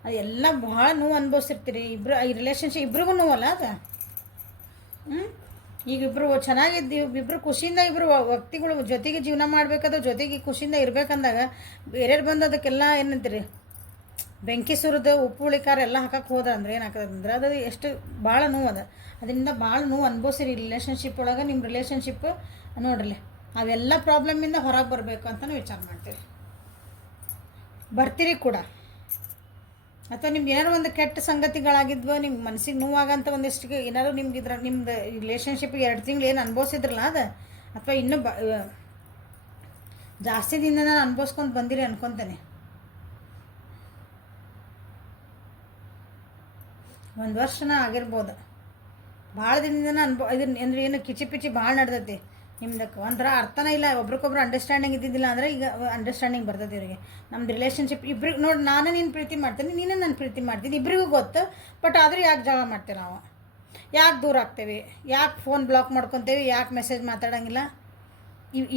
ಅದೆಲ್ಲ ಭಾಳ ನೋವು ಅನುಭವಿಸಿರ್ತೀರಿ. ಈ ರಿಲೇಷನ್ಶಿಪ್ ಇಬ್ರಿಗೂ ನೋವಲ್ಲ ಅದು. ಈಗ ಇಬ್ಬರು ಚೆನ್ನಾಗಿದ್ದೀವಿ, ಇಬ್ಬರು ಖುಷಿಯಿಂದ ಇಬ್ಬರು ವ್ಯಕ್ತಿಗಳು ಜೊತೆಗೆ ಜೀವನ ಮಾಡಬೇಕಾದ್ರೆ ಜೊತೆಗೆ ಖುಷಿಯಿಂದ ಇರಬೇಕಂದಾಗ ಬೇರೆಯವ್ರು ಬಂದು ಅದಕ್ಕೆಲ್ಲ ಏನಂತೀರಿ ಬೆಂಕಿ ಸುರಿದು ಉಪ್ಪು ಹುಳಿಕಾರ ಎಲ್ಲ ಹಾಕಕ್ಕೆ ಹೋದ ಅಂದ್ರೆ ಏನಾಗ್ತದಂದ್ರೆ ಅದು ಎಷ್ಟು ಭಾಳ ನೋವು ಅದ. ಅದರಿಂದ ಭಾಳ ನೋವು ಅನುಭವಿಸಿರಿ ರಿಲೇಷನ್ಶಿಪ್ ಒಳಗೆ. ನಿಮ್ಮ ರಿಲೇಷನ್ಶಿಪ್ ನೋಡ್ರಿ ಅವೆಲ್ಲ ಪ್ರಾಬ್ಲಮ್ಮಿಂದ ಹೊರಗೆ ಬರಬೇಕು ಅಂತಲೂ ವಿಚಾರ ಮಾಡ್ತೀರಿ, ಬರ್ತೀರಿ ಕೂಡ. ಅಥವಾ ನಿಮ್ಗೆ ಏನಾದ್ರು ಒಂದು ಕೆಟ್ಟ ಸಂಗತಿಗಳಾಗಿದ್ವು, ನಿಮ್ಮ ಮನಸ್ಸಿಗೆ ನೋವಾಗಂತ ಒಂದಿಷ್ಟು ಏನಾದ್ರು ನಿಮ್ಗೆ ನಿಮ್ದು ರಿಲೇಷನ್ಶಿಪ್ಗೆ 2 ತಿಂಗಳು ಏನು ಅನುಭವಿಸಿದ್ರಲ್ಲ ಅದು, ಅಥವಾ ಇನ್ನೂ ಜಾಸ್ತಿ ದಿನ ನಾನು ಅನುಭವಿಸ್ಕೊಂಡು ಬಂದಿರಿ ಅನ್ಕೊತೇನೆ. 1 ವರ್ಷನ ಆಗಿರ್ಬೋದು, ಭಾಳ ದಿನದಿಂದ ಇದನ್ನ ಅಂದ್ರೆ ಏನು ಕಿಚಿ ಪಿಚಿ ಭಾಳ ನಡೆದೈತಿ ನಿಮ್ದಕ್ಕೆ. ಒಂಥರ ಅರ್ಥನೇ ಇಲ್ಲ, ಒಬ್ರಿಗೊಬ್ರು ಅಂಡರ್ಸ್ಟ್ಯಾಂಡಿಂಗ್ ಇದ್ದಿದ್ದಿಲ್ಲ ಅಂದರೆ ಈಗ ಅಂಡರ್ಸ್ಟ್ಯಾಂಡಿಂಗ್ ಬರ್ತೈತಿ ಇವರಿಗೆ. ನಮ್ದು ರಿಲೇಷನ್ಶಿಪ್ ಇಬ್ರಿಗೆ ನೋಡಿ, ನಾನು ನೀನು ಪ್ರೀತಿ ಮಾಡ್ತೀನಿ, ನೀನೇ ನಾನು ಪ್ರೀತಿ ಮಾಡ್ತೀನಿ, ಇಬ್ಬರಿಗೂ ಗೊತ್ತು. ಬಟ್ ಆದರೂ ಯಾಕೆ ಜಗಳ ಮಾಡ್ತೀವಿ ನಾವು, ಯಾಕೆ ದೂರ ಆಗ್ತೇವೆ, ಯಾಕೆ ಫೋನ್ ಬ್ಲಾಕ್ ಮಾಡ್ಕೊತೇವೆ, ಯಾಕೆ ಮೆಸೇಜ್ ಮಾತಾಡೋಂಗಿಲ್ಲ,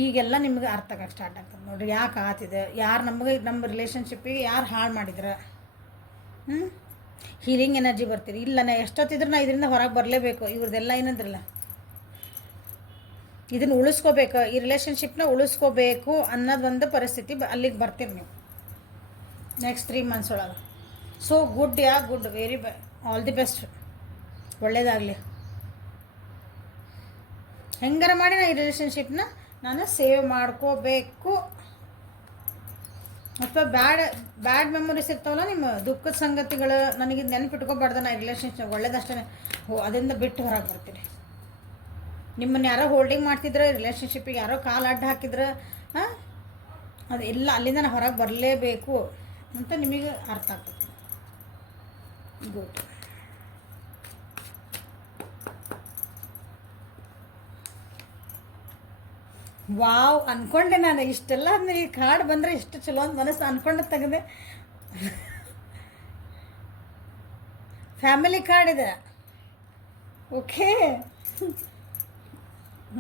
ಈಗೆಲ್ಲ ನಿಮ್ಗೆ ಅರ್ಥ ಆಗಕ್ಕೆ ಸ್ಟಾರ್ಟ್ ಆಗ್ತದೆ ನೋಡಿರಿ. ಯಾಕೆ ಆತಿದೆ, ಯಾರು ನಮಗೆ ನಮ್ಮ ರಿಲೇಷನ್ಶಿಪ್ಪಿಗೆ ಯಾರು ಹಾಳು ಮಾಡಿದ್ರೆ. ಹೀಲಿಂಗ್ ಎನರ್ಜಿ ಬರ್ತೀರಿ. ಇಲ್ಲ ನಾ ಎಷ್ಟೊತ್ತಿದ್ರು ನಾ ಇದರಿಂದ ಹೊರಗೆ ಬರಲೇಬೇಕು. ಇವ್ರದ್ದೆಲ್ಲ ಏನಂದ್ರಲ್ಲ, ಇದನ್ನು ಉಳಿಸ್ಕೋಬೇಕು, ಈ ರಿಲೇಷನ್ಶಿಪ್ನ ಉಳಿಸ್ಕೋಬೇಕು ಅನ್ನೋದು ಒಂದು ಪರಿಸ್ಥಿತಿ ಅಲ್ಲಿಗೆ ಬರ್ತೀರಿ ನೀವು ನೆಕ್ಸ್ಟ್ 3 ಮಂತ್ಸ್ ಒಳಗೆ. So good, good, very all the best, ಒಳ್ಳೇದಾಗಲಿ. ಹೆಂಗಾರ ಮಾಡಿ ನಾ ಈ ರಿಲೇಷನ್ಶಿಪ್ನ ನಾನು ಸೇವ್ ಮಾಡ್ಕೋಬೇಕು. ಅಥವಾ ಬ್ಯಾಡ್ ಮೆಮೊರೀಸ್ ಇರ್ತಾವಲ್ಲ, ನಿಮ್ಮ ದುಃಖದ ಸಂಗತಿಗಳು, ನನಗೆ ನೆನಪಿಟ್ಕೋಬಾರ್ದು. ನಾ ರಿಲೇಷನ್ಶಿಪ್ ಒಳ್ಳೇದಷ್ಟೇ ಅದರಿಂದ ಬಿಟ್ಟು ಹೊರಗೆ ಬರ್ತೀರಿ. ನಿಮ್ಮನ್ನು ಯಾರೋ ಹೋಲ್ಡಿಂಗ್ ಮಾಡ್ತಿದ್ರೆ, ರಿಲೇಷನ್ಶಿಪ್ಪಿಗೆ ಯಾರೋ ಕಾಲು ಅಡ್ಡ ಹಾಕಿದ್ರೆ ಅದು ಎಲ್ಲ ಅಲ್ಲಿಂದ ನಾನು ಹೊರಗೆ ಬರಲೇಬೇಕು ಅಂತ ನಿಮಗೆ ಅರ್ಥ ಆಗ್ತದೆ. ಗುಡ್. ವಾವ್, ಅಂದ್ಕೊಂಡೆ ನಾನು ಇಷ್ಟೆಲ್ಲ ಈ ಕಾರ್ಡ್ ಬಂದರೆ ಇಷ್ಟು ಚಲೋ ಅಂತ ಮನಸ್ಸು ಅಂದ್ಕೊಂಡೆ ತೆಗೆದೆ. ಫ್ಯಾಮಿಲಿ ಕಾರ್ಡ್ ಇದೆ. ಓಕೆ,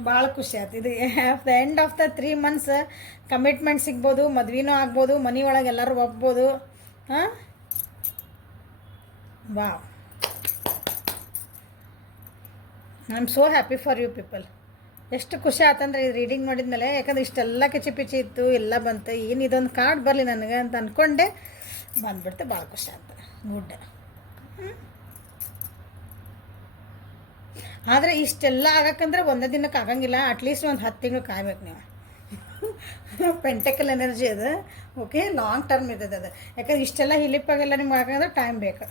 ಭಾಳ ಖುಷಿ ಆಯ್ತು. ಇದು the end of the 3 months commitment ಸಿಗ್ಬೋದು, ಮದುವೆನೂ ಆಗ್ಬೋದು, ಮನೆ ಒಳಗೆ ಎಲ್ಲರೂ ಒಪ್ಬೋದು. ಹಾಂ, wow, I am so happy for you people. ಎಷ್ಟು ಖುಷಿ ಆಯ್ತಂದ್ರೆ ಇದು ರೀಡಿಂಗ್ ನೋಡಿದ್ಮೇಲೆ. ಯಾಕಂದ್ರೆ ಇಷ್ಟೆಲ್ಲ ಕಿಚಿ ಪಿಚಿ ಇತ್ತು, ಎಲ್ಲ ಬಂತು, ಏನು ಇದೊಂದು ಕಾರ್ಡ್ ಬರಲಿ ನನಗೆ ಅಂತ ಅಂದ್ಕೊಂಡೆ, ಬಂದುಬಿಡ್ತು. ಭಾಳ ಖುಷಿ ಆಯ್ತು. ಗುಡ್. ಆದರೆ ಇಷ್ಟೆಲ್ಲ ಆಗಕ್ಕಂದ್ರೆ ಒಂದೇ ದಿನಕ್ಕೆ ಆಗಂಗಿಲ್ಲ, ಅಟ್ಲೀಸ್ಟ್ ಒಂದು 10 ತಿಂಗಳು ಕಾಯ್ಬೇಕು ನೀವು. ಪೆಂಟಕಲ್ ಎನರ್ಜಿ ಅದು. ಓಕೆ, ಲಾಂಗ್ ಟರ್ಮ್ ಇರ್ತದೆ ಅದು. ಯಾಕಂದ್ರೆ ಇಷ್ಟೆಲ್ಲ ಹಿಲಿಪಾಗೆಲ್ಲ ನಿಮ್ಗೆ ಆಗಂದ್ರೆ ಟೈಮ್ ಬೇಕು.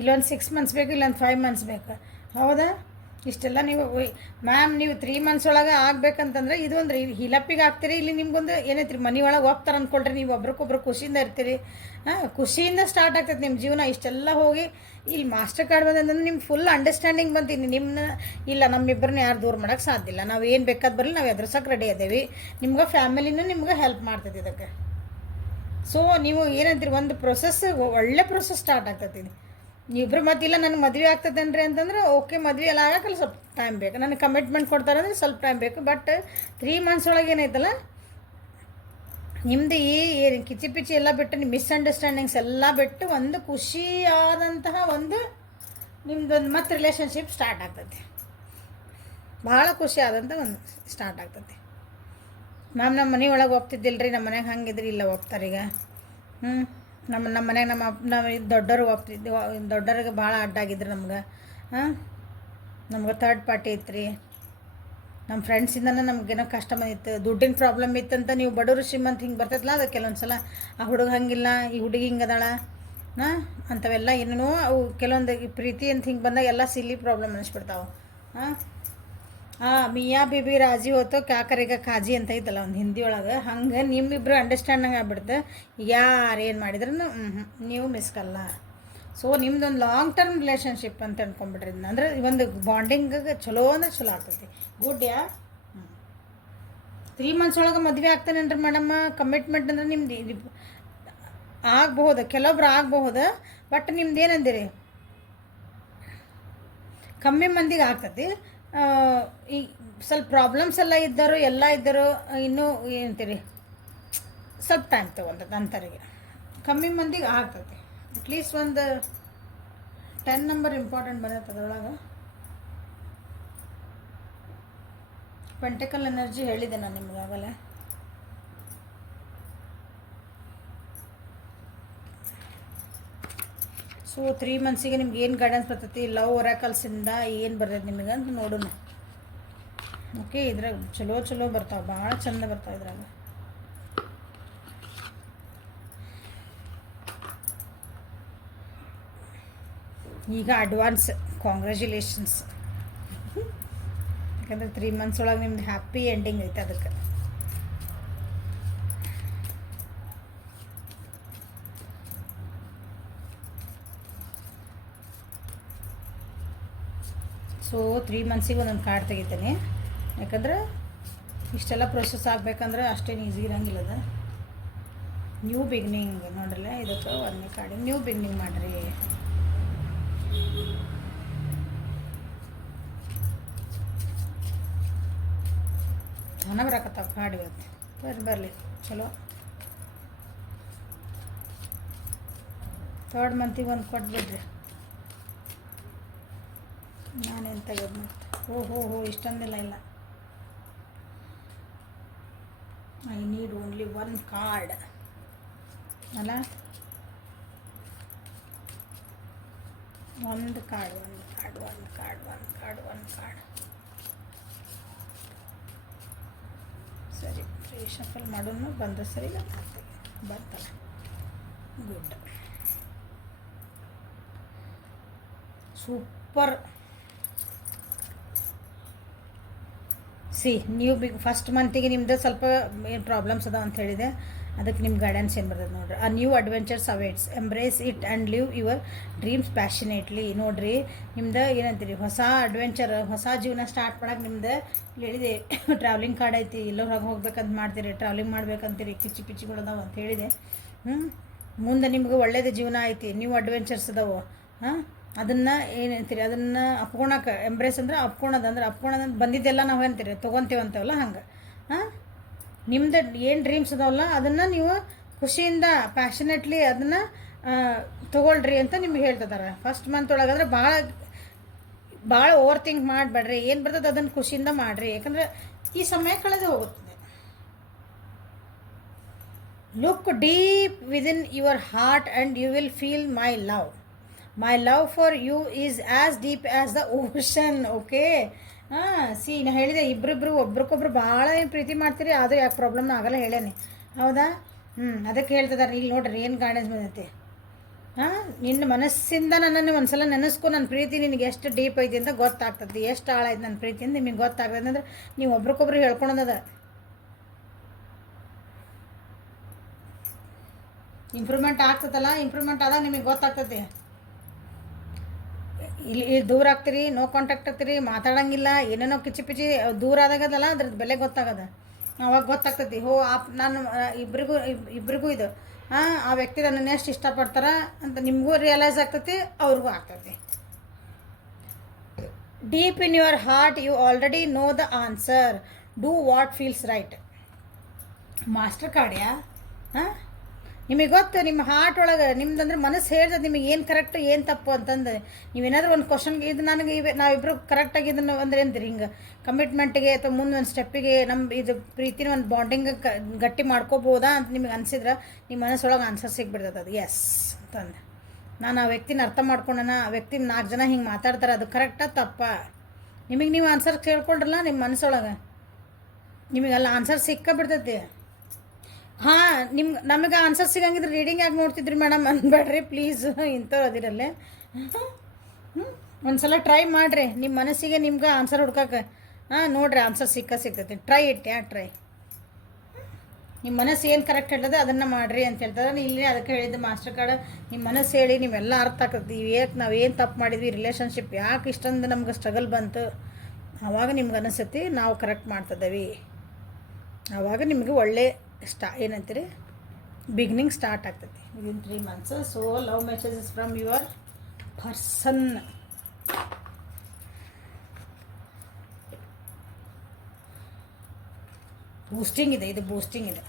ಇಲ್ಲೊಂದು 6 ಮಂತ್ಸ್ ಬೇಕು, ಇಲ್ಲೊಂದು 5 ಮಂತ್ಸ್ ಬೇಕು. ಹೌದಾ? ಇಷ್ಟೆಲ್ಲ ನೀವು ಮ್ಯಾಮ್ ನೀವು 3 ಮಂತ್ಸ್ ಒಳಗೆ ಆಗ್ಬೇಕಂತಂದ್ರೆ ಇದು ಒಂದು ಹಿಲಪ್ಪಿಗೆ ಆಗ್ತೀರಿ. ಇಲ್ಲಿ ನಿಮ್ಗೊಂದು ಏನೈತ್ರಿ, ಮನೆ ಒಳಗೆ ಹೋಗ್ತಾರೆ ಅಂದ್ಕೊಳ್ರಿ, ನೀವು ಒಬ್ರಿಗೊಬ್ರು ಖುಷಿಯಿಂದ ಇರ್ತೀರಿ. ಖುಷಿಯಿಂದ ಸ್ಟಾರ್ಟ್ ಆಗ್ತೈತೆ ನಿಮ್ಮ ಜೀವನ. ಇಷ್ಟೆಲ್ಲ ಹೋಗಿ ಇಲ್ಲಿ ಮಾಸ್ಟರ್ ಕಾರ್ಡ್ ಬಂದಂದ್ರೆ ನಿಮ್ಗೆ ಫುಲ್ ಅಂಡರ್ಸ್ಟ್ಯಾಂಡಿಂಗ್ ಬಂತೀನಿ. ನಿಮ್ಮನ್ನ ಇಲ್ಲ, ನಮ್ಮಿಬ್ಬರನ್ನ ಯಾರು ದೂರ ಮಾಡೋಕ್ಕೆ ಸಾಧ್ಯ ಇಲ್ಲ. ನಾವು ಏನು ಬೇಕಾದ ಬರಲಿ, ನಾವು ಎದುರ್ಸೋಕೆ ರೆಡಿ ಅದೇವಿ. ನಿಮ್ಗೆ ಫ್ಯಾಮಿಲಿನೂ ನಿಮ್ಗೆ ಹೆಲ್ಪ್ ಮಾಡ್ತೈತಿ ಇದಕ್ಕೆ. ಸೊ ನೀವು ಏನಂತೀರಿ, ಒಂದು ಪ್ರೊಸೆಸ್, ಒಳ್ಳೆ ಪ್ರೊಸೆಸ್ ಸ್ಟಾರ್ಟ್ ಆಗ್ತೈತಿ. ನೀವಿಬ್ಬರು ಮತ್ತಿಲ್ಲ ನನಗೆ ಮದುವೆ ಆಗ್ತದೇನ್ರಿ ಅಂತಂದ್ರೆ ಓಕೆ, ಮದುವೆ ಎಲ್ಲ ಆಗೋಕ್ಕಲ್ಲ ಸ್ವಲ್ಪ ಟೈಮ್ ಬೇಕು. ನನಗೆ ಕಮಿಟ್ಮೆಂಟ್ ಕೊಡ್ತಾರೆ ಅಂದರೆ ಸ್ವಲ್ಪ ಟೈಮ್ ಬೇಕು. ಬಟ್ 3 ಮಂತ್ಸ್ ಒಳಗೆ ಏನೈತಲ್ಲ, ನಿಮ್ಮದು ಏನು ಕಿಚಿ ಪಿಚಿ ಎಲ್ಲ ಬಿಟ್ಟು, ನಿಮ್ಮ ಮಿಸ್ಅಂಡರ್ಸ್ಟ್ಯಾಂಡಿಂಗ್ಸ್ ಎಲ್ಲ ಬಿಟ್ಟು ಒಂದು ಖುಷಿಯಾದಂತಹ ಒಂದು ನಿಮ್ದೊಂದು ಮತ್ತೆ ರಿಲೇಷನ್ಶಿಪ್ ಸ್ಟಾರ್ಟ್ ಆಗ್ತೈತಿ. ಭಾಳ ಖುಷಿ ಆದಂಥ ಒಂದು ಸ್ಟಾರ್ಟ್ ಆಗ್ತೈತಿ. ಮ್ಯಾಮ್ ನಮ್ಮ ಮನೆ ಒಳಗೆ ಒಪ್ತಿದ್ದಿಲ್ಲ ರೀ, ನಮ್ಮ ಮನೆಗೆ ಹಂಗಿದ್ರಿ, ಇಲ್ಲ ಒಪ್ತಾರೆ ಈಗ. ನಮ್ಮ ಮನೆಗೆ ನಾವು ದೊಡ್ಡವ್ರಿಗೆ ಒಪ್ತಿದ್ವಿ, ದೊಡ್ಡವ್ರಿಗೆ ಭಾಳ ಅಡ್ಡಾಗಿದ್ರು ನಮ್ಗೆ. ನಮ್ಗೆ ಥರ್ಡ್ ಪಾರ್ಟಿ ಇತ್ತು ರೀ. ನಮ್ಮ ಫ್ರೆಂಡ್ಸಿಂದನೇ ನಮಗೇನೋ ಕಷ್ಟ ಬಂದಿತ್ತು, ದುಡ್ಡಿನ ಪ್ರಾಬ್ಲಮ್ ಇತ್ತಂತ. ನೀವು ಬಡವರು ಶ್ರೀಮಂತ ಹಿಂಗೆ ಬರ್ತೈತಲ್ಲ, ಅದು ಕೆಲವೊಂದು ಸಲ ಆ ಹುಡುಗ ಹಂಗಿಲ್ಲ, ಈ ಹುಡುಗಿ ಹಿಂಗದಾಳ ಅಂಥವೆಲ್ಲ ಏನೇನೋ ಅವು ಕೆಲವೊಂದು ಪ್ರೀತಿ ಅಂತ ಹಿಂಗೆ ಬಂದಾಗ ಎಲ್ಲ ಸಿಲ್ಲಿ ಪ್ರಾಬ್ಲಮ್ ಅನಿಸ್ಬಿಡ್ತಾವೆ. ಮಿಯಾ ಬಿಬಿ ರಾಜಿ ಹೋತೋ ಕ್ಯಾ ಕರೆಗ ಕಾಜಿ ಅಂತ ಐತಲ್ಲ ಒಂದು ಹಿಂದಿ ಒಳಗೆ, ಹಂಗೆ ನಿಮ್ಮಿಬ್ಬರು ಅಂಡರ್ಸ್ಟ್ಯಾಂಡಿಂಗ್ ಆಗ್ಬಿಡ್ತು. ಯಾರು ಏನು ಮಾಡಿದ್ರೂ ನೀವು ಮಿಸ್ಕಲ್ಲ. ಸೊ ನಿಮ್ದೊಂದು ಲಾಂಗ್ ಟರ್ಮ್ ರಿಲೇಷನ್ಶಿಪ್ ಅಂತ ಅನ್ಕೊಂಡ್ಬಿಟ್ರಿ. ಅಂದ್ರೆ ಒಂದು ಬಾಂಡಿಂಗಿಗೆ ಚಲೋ ಅಂದ್ರೆ ಚಲೋ ಆಗ್ತೈತಿ. ಗುಡ್. 3 ಮಂತ್ಸ್ ಒಳಗೆ ಮದುವೆ ಆಗ್ತಾನೇನ್ರಿ ಮೇಡಮ್ಮ? ಕಮಿಟ್ಮೆಂಟ್ ಅಂದ್ರೆ ನಿಮ್ದು ಆಗ್ಬಹುದು, ಕೆಲವೊಬ್ರು ಆಗಬಹುದು. ಬಟ್ ನಿಮ್ದು ಏನಂದಿರಿ, ಕಮ್ಮಿ ಮಂದಿಗೆ ಆಗ್ತೈತಿ. ಈ ಸ್ವಲ್ಪ ಪ್ರಾಬ್ಲಮ್ಸ್ ಎಲ್ಲ ಇದ್ದರು ಇನ್ನೂ ಏನಂತೀರಿ, ಸ್ವಲ್ಪ ಟೈಮ್ ತೊಗೊಳ್ತೈತೆ ಅಂಥವ್ರಿಗೆ. ಕಮ್ಮಿ ಮಂದಿಗೆ ಆಗ್ತೈತಿ. ಅಟ್ಲೀಸ್ಟ್ ಒಂದು 10 ನಂಬರ್ ಇಂಪಾರ್ಟೆಂಟ್ ಬಂದೈತೆ ಅದರೊಳಗೆ. ಪೆಂಟಕಲ್ ಎನರ್ಜಿ ಹೇಳಿದೆ ನಾನು ನಿಮ್ಗೆ ಆಗಲೇ. ಸೊ 3 ಮಂತ್ಸಿಗೆ ನಿಮ್ಗೆ ಏನು ಗೈಡೆನ್ಸ್ ಬರ್ತೈತಿ, ಲವ್ ಒರಾಕಲ್ಸಿಂದ ಏನು ಬರ್ತೈತೆ ನಿಮಗೆ ಅಂತ ನೋಡೋಣ. ಓಕೆ, ಇದ್ರಾಗ ಚಲೋ ಚಲೋ ಬರ್ತಾವೆ, ಭಾಳ ಚಂದ ಬರ್ತಾವೆ ಇದ್ರಾಗ. ಈಗ ಅಡ್ವಾನ್ಸ್ ಕಾಂಗ್ರ್ಯಾಚುಲೇಷನ್ಸ್, ಯಾಕಂದರೆ 3 ಮಂತ್ಸ್ ಒಳಗೆ ನಿಮ್ದು ಹ್ಯಾಪಿ ಎಂಡಿಂಗ್ ಐತೆ. ಅದಕ್ಕೆ ಸೊ 3 ಮಂತ್ಸಿಗೆ ಒಂದೊಂದು ಕಾರ್ಡ್ ತೆಗಿತೇನೆ, ಯಾಕಂದ್ರೆ ಇಷ್ಟೆಲ್ಲ ಪ್ರೊಸೆಸ್ ಆಗಬೇಕಂದ್ರೆ ಅಷ್ಟೇನು ಈಸಿ ಇರೋಂಗಿಲ್ಲ. ಅದು ನ್ಯೂ ಬಿಗ್ನಿಂಗ್ ನೋಡ್ರಲ್ಲ, ಇದಕ್ಕೆ ಒಂದನೇ ಕಾರ್ಡಿಗೆ ನ್ಯೂ ಬಿಗ್ನಿಂಗ್ ಮಾಡಿರಿ. ಚೆನ್ನಾಗಿ ಬರಾಕತ್ತಾವ ಕಾರ್ಡ್ ಇವತ್ತು. ಬರಲಿ ಚಲೋ. 3rd ಮಂತಿಗೆ ಒಂದು ಕೊಟ್ಬಿಡ್ರಿ. ನಾನೇನು ತೆಗೆದು ಮತ್ತೆ ಹೋ ಇಷ್ಟೊಂದಿಲ್ಲ ಇಲ್ಲ. ಐ ನೀಡ್ ಓನ್ಲಿ 1 ಕಾರ್ಡ್ ಅಲ್ಲ, ಒಂದು ಕಾರ್ಡ್. ಸರಿ, ಶಫಲ್ ಮಾಡೋನು ಬಂದ ಸರಿ ಬರ್ತಲ್ಲ. Good, super. ನೀವು ಫಸ್ಟ್ ಮಂತಿಗೆ ನಿಮ್ದು ಸ್ವಲ್ಪ ಏನು ಪ್ರಾಬ್ಲಮ್ಸ್ ಅದಾವ ಅಂತ ಹೇಳಿದೆ, ಅದಕ್ಕೆ ನಿಮ್ಮ ಗೈಡೆನ್ಸ್ ಏನು ಬರ್ತದೆ ನೋಡ್ರಿ. ಆ new adventures awaits, embrace it and live your dreams passionately. ನೋಡಿರಿ, ನಿಮ್ದು ಏನಂತೀರಿ, ಹೊಸ ಅಡ್ವೆಂಚರ್, ಹೊಸ ಜೀವನ ಸ್ಟಾರ್ಟ್ ಮಾಡೋಕೆ ನಿಮ್ದು ಹೇಳಿದೆ. ಟ್ರಾವೆಲಿಂಗ್ ಕಾರ್ಡ್ ಐತಿ, ಎಲ್ಲೋ ಹೊರಗೆ ಹೋಗ್ಬೇಕಂತ ಮಾಡ್ತೀರಿ, ಟ್ರಾವೆಲಿಂಗ್ ಮಾಡ್ಬೇಕಂತೀರಿ, ಕಿಚ್ಚಿ ಪಿಚ್ಚಿಗಳದಾವ ಅಂತ ಹೇಳಿದೆ. ಮುಂದೆ ನಿಮ್ಗೆ ಒಳ್ಳೇದು ಜೀವನ ಐತಿ, ನ್ಯೂ ಅಡ್ವೆಂಚರ್ಸ್ ಅದಾವೆ. ಅದನ್ನು ಏನಂತೀರಿ, ಅದನ್ನು ಅಪ್ಕೊಳಕ್ಕೆ, ಎಂಬ್ರೇಸ್ ಅಂದ್ರೆ ಅಪ್ಕೊಳೋದು, ಅಂದ್ರೆ ಅಪ್ಕೊಳೋದಂದ್ರೆ ಬಂದಿದ್ದೆಲ್ಲ ನಾವು ಏನಂತೀರಿ ತೊಗೊತೀವಂತೇವಲ್ಲ ಹಂಗೆ. ನಿಮ್ದು ಏನು ಡ್ರೀಮ್ಸ್ ಅದಾವಲ್ಲ ಅದನ್ನು ನೀವು ಖುಷಿಯಿಂದ ಪ್ಯಾಷನೇಟ್ಲಿ ಅದನ್ನು ತೊಗೊಳ್ರಿ ಅಂತ ನಿಮ್ಗೆ ಹೇಳ್ತಿದ್ದಾರೆ. ಫಸ್ಟ್ ಮಂತ್ ಒಳಗಾದ್ರೆ ಭಾಳ ಓವರ್ ಥಿಂಕ್ ಮಾಡಬೇಡ್ರಿ, ಏನು ಬರ್ತದೆ ಅದನ್ನು ಖುಷಿಯಿಂದ ಮಾಡಿರಿ, ಯಾಕಂದರೆ ಈ ಸಮಯ ಕಳೆದು ಹೋಗುತ್ತದೆ. Look deep within your heart and you will feel my love. My love for you is as deep as the ocean. Okay, ನಾ ಹೇಳಿದೆ, ಇಬ್ಬರಿಬ್ರು ಒಬ್ರಿಗೊಬ್ರು ಭಾಳ ಪ್ರೀತಿ ಮಾಡ್ತೀರಿ, ಆದರೆ ಯಾಕೆ ಪ್ರಾಬ್ಲಮ್ನ ಆಗಲ್ಲ ಹೇಳೇನೆ, ಹೌದಾ? ಅದಕ್ಕೆ ಹೇಳ್ತಿದ್ದಾರೆ. ಇಲ್ಲಿ ನೋಡ್ರಿ ಏನು ಗೈಡೆನ್ಸ್ ಬಂದೈತಿ. ನಿನ್ನ ಮನಸ್ಸಿಂದ ನನ್ನನ್ನು ಒಂದ್ಸಲ ನೆನೆಸ್ಕೊ, ನನ್ನ ಪ್ರೀತಿ ನಿನಗೆ ಎಷ್ಟು ಡೀಪ್ ಐತಿ ಅಂತ ಗೊತ್ತಾಗ್ತದೆ, ಎಷ್ಟು ಆಳ ಐತೆ ನನ್ನ ಪ್ರೀತಿ ಅಂತ ನಿಮಗೆ ಗೊತ್ತಾಗ್ತದೆ. ಅಂದ್ರೆ ನೀವು ಒಬ್ರಿಗೊಬ್ರು ಹೇಳ್ಕೊಳೋದದ. ಇಂಪ್ರೂವ್ಮೆಂಟ್ ಆಗ್ತದಲ್ಲ, ಇಂಪ್ರೂವ್ಮೆಂಟ್ ಆದಾಗ ನಿಮಗೆ ಗೊತ್ತಾಗ್ತದೆ. ಇಲ್ಲಿ ದೂರ ಆಗ್ತೀರಿ, ನೋ ಕಾಂಟ್ಯಾಕ್ಟ್ ಆಗ್ತೀರಿ, ಮಾತಾಡೋಂಗಿಲ್ಲ, ಏನೇನೋ ಕಿಚ್ಚಿ ಪಿಚ್ಚಿ ದೂರ ಆದಾಗದಲ್ಲ, ಅದ್ರದ್ದು ಬೆಲೆ ಗೊತ್ತಾಗದ. ಅವಾಗ ಗೊತ್ತಾಗ್ತೈತಿ, ನಾನು ಇಬ್ಬರಿಗೂ ಇದು ಆ ವ್ಯಕ್ತಿ ನನ್ನನ್ನು ಎಷ್ಟು ಇಷ್ಟಪಡ್ತಾರ ಅಂತ ನಿಮಗೂ ರಿಯಲೈಸ್ ಆಗ್ತೈತಿ, ಅವ್ರಿಗೂ ಆಗ್ತೈತಿ. Deep in your heart you already know the answer, do what feels right. Master ಕಾರ್ಡ್ಯಾ? ನಿಮಗೆ ಗೊತ್ತು, ನಿಮ್ಮ ಹಾರ್ಟ್ ಒಳಗೆ ನಿಮ್ದಂದ್ರೆ ಮನಸ್ಸು ಹೇಳ್ತದೆ ನಿಮಗೆ ಏನು ಕರೆಕ್ಟು ಏನು ತಪ್ಪು ಅಂತಂದು. ನೀವೇನಾದರೂ ಒಂದು ಕ್ವಶನ್ಗೆ ಇದು ನನಗೆ ನಾವಿಬ್ಬರು ಕರೆಕ್ಟಾಗಿ ಇದನ್ನು ಅಂದ್ರೆ ಎಂತೀರಿ, ಹಿಂಗೆ ಕಮಿಟ್ಮೆಂಟಿಗೆ ಅಥವಾ ಮುಂದೆ ಒಂದು ಸ್ಟೆಪ್ಪಿಗೆ ನಮ್ಮ ಇದು ಪ್ರೀತಿನ ಒಂದು ಬಾಂಡಿಂಗ್ ಗಟ್ಟಿ ಮಾಡ್ಕೋಬೋದಾ ಅಂತ ನಿಮಗೆ ಅನಿಸಿದ್ರೆ ನಿಮ್ಮ ಮನಸ್ಸೊಳಗೆ ಆನ್ಸರ್ ಸಿಗ್ಬಿಡ್ತದೆ. ಅದು ಎಸ್ ಅಂತಂದು ನಾನು ಆ ವ್ಯಕ್ತಿನ ಅರ್ಥ ಮಾಡ್ಕೊಂಡನ, ಆ ವ್ಯಕ್ತಿ 4 ಜನ ಹಿಂಗೆ ಮಾತಾಡ್ತಾರೆ, ಅದು ಕರೆಕ್ಟಾ ತಪ್ಪ ನಿಮಗೆ ನೀವು ಆನ್ಸರ್ ಕೇಳ್ಕೊಂಡ್ರಲ್ಲ ನಿಮ್ಮ ಮನಸ್ಸೊಳಗೆ, ನಿಮಗೆಲ್ಲ ಆನ್ಸರ್ ಸಿಕ್ಕಾಬಿಡ್ತೈತಿ. ನಮಗೆ ಆನ್ಸರ್ ಸಿಗಂಗಿದ್ರೆ ರೀಡಿಂಗ್ ಯಾಕೆ ನೋಡ್ತಿದ್ರಿ ಮೇಡಮ್ ಅನ್ಬೇಡ್ರಿ ಪ್ಲೀಸ್, ಇಂಥವ್ರು ಅದಿರಲ್ಲೇ. ಒಂದ್ಸಲ ಟ್ರೈ ಮಾಡಿರಿ, ನಿಮ್ಮ ಮನಸ್ಸಿಗೆ ನಿಮ್ಗೆ ಆನ್ಸರ್ ಹುಡ್ಕಕ್ಕೆ. ನೋಡ್ರಿ, ಆನ್ಸರ್ ಸಿಗ್ತೈತಿ. Try try. ನಿಮ್ಮ ಮನಸ್ಸು ಏನು ಕರೆಕ್ಟ್ ಹೇಳ್ತದೆ ಅದನ್ನು ಮಾಡಿರಿ ಅಂತ ಹೇಳ್ತಾರೆ. ಇಲ್ಲಿ ಅದಕ್ಕೆ ಹೇಳಿದ್ದು ಮಾಸ್ಟರ್ ಕಾರ್ಡ್, ನಿಮ್ಮ ಮನಸ್ಸು ಹೇಳಿ ನೀವೆಲ್ಲ ಅರ್ಥ ಆಗ್ತದೆ. ಯಾಕೆ ನಾವೇನು ತಪ್ಪು ಮಾಡಿದ್ವಿ, ರಿಲೇಷನ್ಶಿಪ್ ಯಾಕೆ ಇಷ್ಟೊಂದು ನಮ್ಗೆ ಸ್ಟ್ರಗಲ್ ಬಂತು, ಆವಾಗ ನಿಮ್ಗೆ ಅನಿಸ್ತೈತಿ ನಾವು ಕರೆಕ್ಟ್ ಮಾಡ್ತಿದ್ದೇವೆ. ಆವಾಗ ನಿಮಗೆ ಒಳ್ಳೆ ಏನಂತೀರಿ ಬಿಗಿನಿಂಗ್ ಸ್ಟಾರ್ಟ್ ಆಗ್ತೈತಿ within 3 months. So love messages from your person. Boosting ಇದೆ, ಇದು ಬೂಸ್ಟಿಂಗ್ ಇದೆ.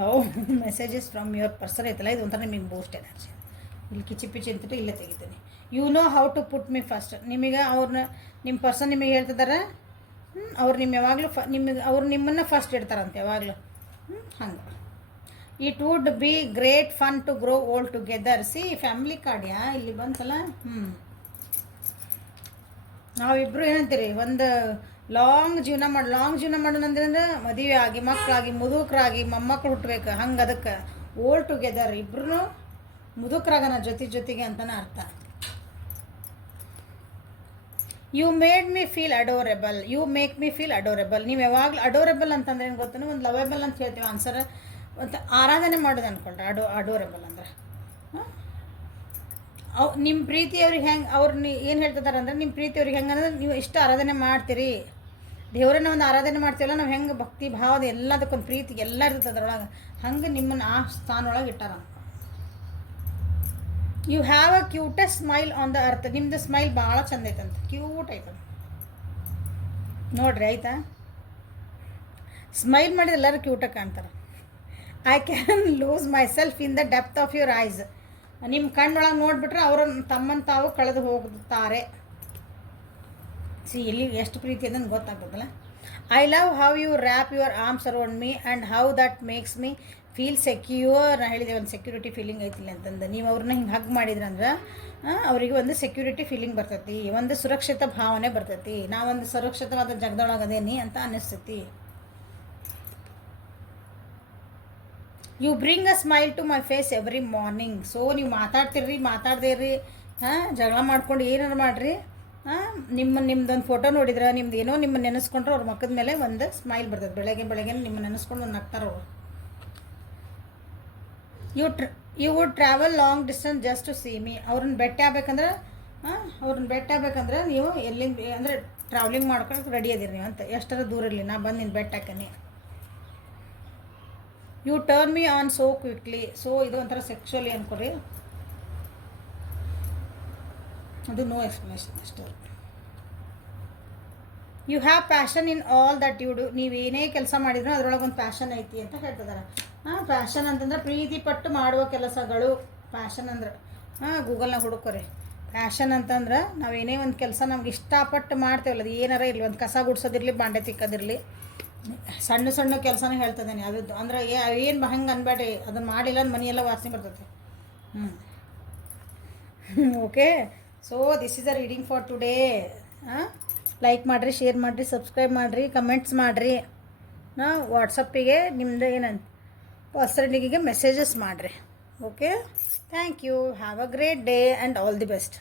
Love messages from your person ಐತಲ್ಲ, ಇದು ಒಂಥರ ನಿಮಗೆ ಬೂಸ್ಟ್ ಎನರ್ಜಿ. ಇಲ್ಲಿ ಕಿಚ್ಚಿ ಪಿಚ್ಚಿ ಅಂತಿಟ್ಟು ಇಲ್ಲೇ ತೆಗಿತೀನಿ. You know how to put me first. ನಿಮಗೆ ನಿಮ್ಮ ಪರ್ಸನ್ ನಿಮಗೆ ಹೇಳ್ತಿದ್ದಾರೆ, ಅವ್ರು ನಿಮ್ಮ ಯಾವಾಗಲೂ ನಿಮಗೆ ಅವ್ರು ನಿಮ್ಮನ್ನು ಫಸ್ಟ್ ಇಡ್ತಾರಂತೆ ಯಾವಾಗಲೂ. ಹಂಗೆ it would be great fun to grow old together. See family ಕಾರ್ಡ್ಯಾ ಇಲ್ಲಿ ಬಂತಲ್ಲ. ನಾವಿಬ್ಬರು ಏನಂತೀರಿ, ಒಂದು ಲಾಂಗ್ ಜೀವನ ಮಾಡೋಣಂದ್ರೆ ಮದುವೆ ಆಗಿ ಮಕ್ಕಳಾಗಿ ಮುದುಕರಾಗಿ ಮೊಮ್ಮಕ್ಕಳು ಹುಟ್ಟಬೇಕು. ಹಂಗೆ ಅದಕ್ಕೆ ಓಲ್ಡ್ ಟುಗೆದರ್ ಇಬ್ಬರೂ ಮುದುಕರಾಗನ ಜೊತೆಗೆ ಅಂತಲೇ ಅರ್ಥ. You made me feel adorable. You make me feel adorable. ನೀವು ಯಾವಾಗಲೂ ಅಡೋರೆಬಲ್ ಅಂತಂದ್ರೆ ಏನು ಗೊತ್ತಾನೆ, ಒಂದು ಲವೇಬಲ್ ಅಂತ ಹೇಳ್ತೀವಿ ಆನ್ಸರ್, ಒಂದು ಆರಾಧನೆ ಮಾಡೋದು ಅಂದ್ಕೊಳ್ರಿ. ಅಡೋರೆಬಲ್ ಅಂದ್ರೆ ನಿಮ್ಮ ಪ್ರೀತಿಯವ್ರಿಗೆ ಹೆಂಗೆ ಅವ್ರು ಏನು ಹೇಳ್ತಿದ್ದಾರೆ ಅಂದ್ರೆ, ನಿಮ್ಮ ಪ್ರೀತಿಯವ್ರಿಗೆ ಹೆಂಗೆ ಅಂದ್ರೆ ನೀವು ಇಷ್ಟು ಆರಾಧನೆ ಮಾಡ್ತೀರಿ, ದೇವರನ್ನ ಒಂದು ಆರಾಧನೆ ಮಾಡ್ತೀವಲ್ಲ ನಾವು, ಹೆಂಗೆ ಭಕ್ತಿ ಭಾವದ ಎಲ್ಲದಕ್ಕೊಂದು ಪ್ರೀತಿ ಎಲ್ಲ ಇರ್ತದೆ ಅದ್ರೊಳಗೆ, ಹಂಗೆ ನಿಮ್ಮನ್ನು ಆ ಸ್ಥಾನೊಳಗೆ ಇಟ್ಟಾರ. You have a cutest smile on the earth. ನಿಮ್ಮದು ಸ್ಮೈಲ್ ಭಾಳ ಚಂದ ಐತಂತ, ಕ್ಯೂಟ್ ಐತಂತ ನೋಡ್ರಿ. ಆಯಿತಾ, ಸ್ಮೈಲ್ ಮಾಡಿದ್ರೆ ಎಲ್ಲರೂ ಕ್ಯೂಟಾಗಿ ಕಾಣ್ತಾರೆ. I can loose my self in the depth of your eyes. ನಿಮ್ಮ ಕಣ್ಣೊಳಗೆ ನೋಡಿಬಿಟ್ರೆ ಅವರು ತಮ್ಮನ್ನು ತಾವು ಕಳೆದು ಹೋಗುತ್ತಾರೆ. ಎಲ್ಲಿ ಎಷ್ಟು ಪ್ರೀತಿ ಅದನ್ನು ಗೊತ್ತಾಗ್ತದಲ್ಲ. I love how you wrap your arms around me and how that makes me feel secure. ನಾನು ಹೇಳಿದೆ ಒಂದು ಸೆಕ್ಯೂರಿಟಿ ಫೀಲಿಂಗ್ ಐತಿಲ್ಲ ಅಂತಂದು. ನೀವು ಅವ್ರನ್ನ ಹಿಂಗೆ ಹಗ್ ಮಾಡಿದ್ರಂದ್ರೆ ಅವರಿಗೆ ಒಂದು ಸೆಕ್ಯೂರಿಟಿ ಫೀಲಿಂಗ್ ಬರ್ತೈತಿ, ಒಂದು ಸುರಕ್ಷಿತ ಭಾವನೆ ಬರ್ತೈತಿ, ನಾವೊಂದು ಸುರಕ್ಷಿತವಾದ ಜಗದೊಳಗದೇನಿ ಅಂತ ಅನ್ನಿಸ್ತೈತಿ. You bring a smile to my face every morning. So ನೀವು ಮಾತಾಡ್ದೇ ಇರ್ರಿ, ಜಗಳ ಮಾಡ್ಕೊಂಡು ಏನಾರು ಮಾಡಿರಿ, ನಿಮ್ದೊಂದು ಫೋಟೋ ನೋಡಿದ್ರೆ, ನಿಮ್ದು ಏನೋ ನಿಮ್ಮ ನೆನೆಸ್ಕೊಂಡ್ರೆ ಅವ್ರ ಮಕ್ಕದ ಮೇಲೆ ಒಂದು ಸ್ಮೈಲ್ ಬರ್ತದೆ. ಬೆಳಗ್ಗೆ ನಿಮ್ಮ ನೆನೆಸ್ಕೊಂಡು ಒಂದು ನಗ್ತಾರೆ ಅವರು. You would travel long distance just to see me. ಅವ್ರನ್ನ ಭೇಟಿ ಆಗ್ಬೇಕಂದ್ರೆ ನೀವು ಎಲ್ಲಿಂದ ಅಂದರೆ ಟ್ರಾವೆಲಿಂಗ್ ಮಾಡ್ಕೊಂಡು ರೆಡಿ ಅದೀರಿ ನೀವು ಅಂತ, ಎಷ್ಟರ ದೂರ ಇರಲಿ ನಾ ಬಂದು ನಿನ್ನ ಭೇಟಿ ಹಾಕನಿ. You turn me on so quickly. So ಇದು ಒಂಥರ ಸೆಕ್ಶುವಲಿ ಅನ್ಕೊರಿ, ಅದು ನೋ ಎಕ್ಸ್ಪ್ಲನೇಷನ್ ಅಷ್ಟೇ. You have passion in all that you do. ನೀವೇನೇ ಕೆಲಸ ಮಾಡಿದ್ರು ಅದರೊಳಗೆ ಒಂದು ಪ್ಯಾಷನ್ ಐತಿ ಅಂತ ಹೇಳ್ತಿದ್ದಾರೆ. ಪ್ಯಾಷನ್ ಅಂತಂದ್ರೆ ಪ್ರೀತಿ ಪಟ್ಟು ಮಾಡುವ ಕೆಲಸಗಳು. ಪ್ಯಾಷನ್ ಅಂದ್ರೆ ಗೂಗಲ್ನಾಗ ಹುಡುಕೋರಿ. ಪ್ಯಾಷನ್ ಅಂತಂದ್ರೆ ನಾವೇನೇ ಒಂದು ಕೆಲಸ ನಮ್ಗೆ ಇಷ್ಟಪಟ್ಟು ಮಾಡ್ತೇವಲ್ಲ, ಅದು ಏನಾರ ಇರಲಿ, ಒಂದು ಕಸ ಗುಡ್ಸೋದಿರಲಿ, ಬಾಂಡೆ ತಿಕ್ಕೋದಿರಲಿ, ಸಣ್ಣ ಕೆಲಸನೇ ಹೇಳ್ತಿದ್ದೇನೆ. ಅದು ಅಂದ್ರೆ ಏನು ಹಂಗೆ ಅನ್ಬೇಡಿ, ಅದನ್ನು ಮಾಡಿಲ್ಲ ಅಂದ್ರೆ ಮನೆಯೆಲ್ಲ ವಾಸನೆ ಬರ್ತೈತೆ. Okay, so this is a reading for today. Like ಮಾಡಿರಿ, ಶೇರ್ ಮಾಡಿರಿ, ಸಬ್ಸ್ಕ್ರೈಬ್ ಮಾಡಿರಿ, ಕಮೆಂಟ್ಸ್ ಮಾಡಿರಿ, ವಾಟ್ಸಪ್ಪಿಗೆ ನಿಮ್ಮದು ಏನಂತ ಪರ್ಸನಲಿಗೆ ಮೆಸೇಜಸ್ ಮಾಡಿರಿ. Okay, thank you. Have a great day and all the best.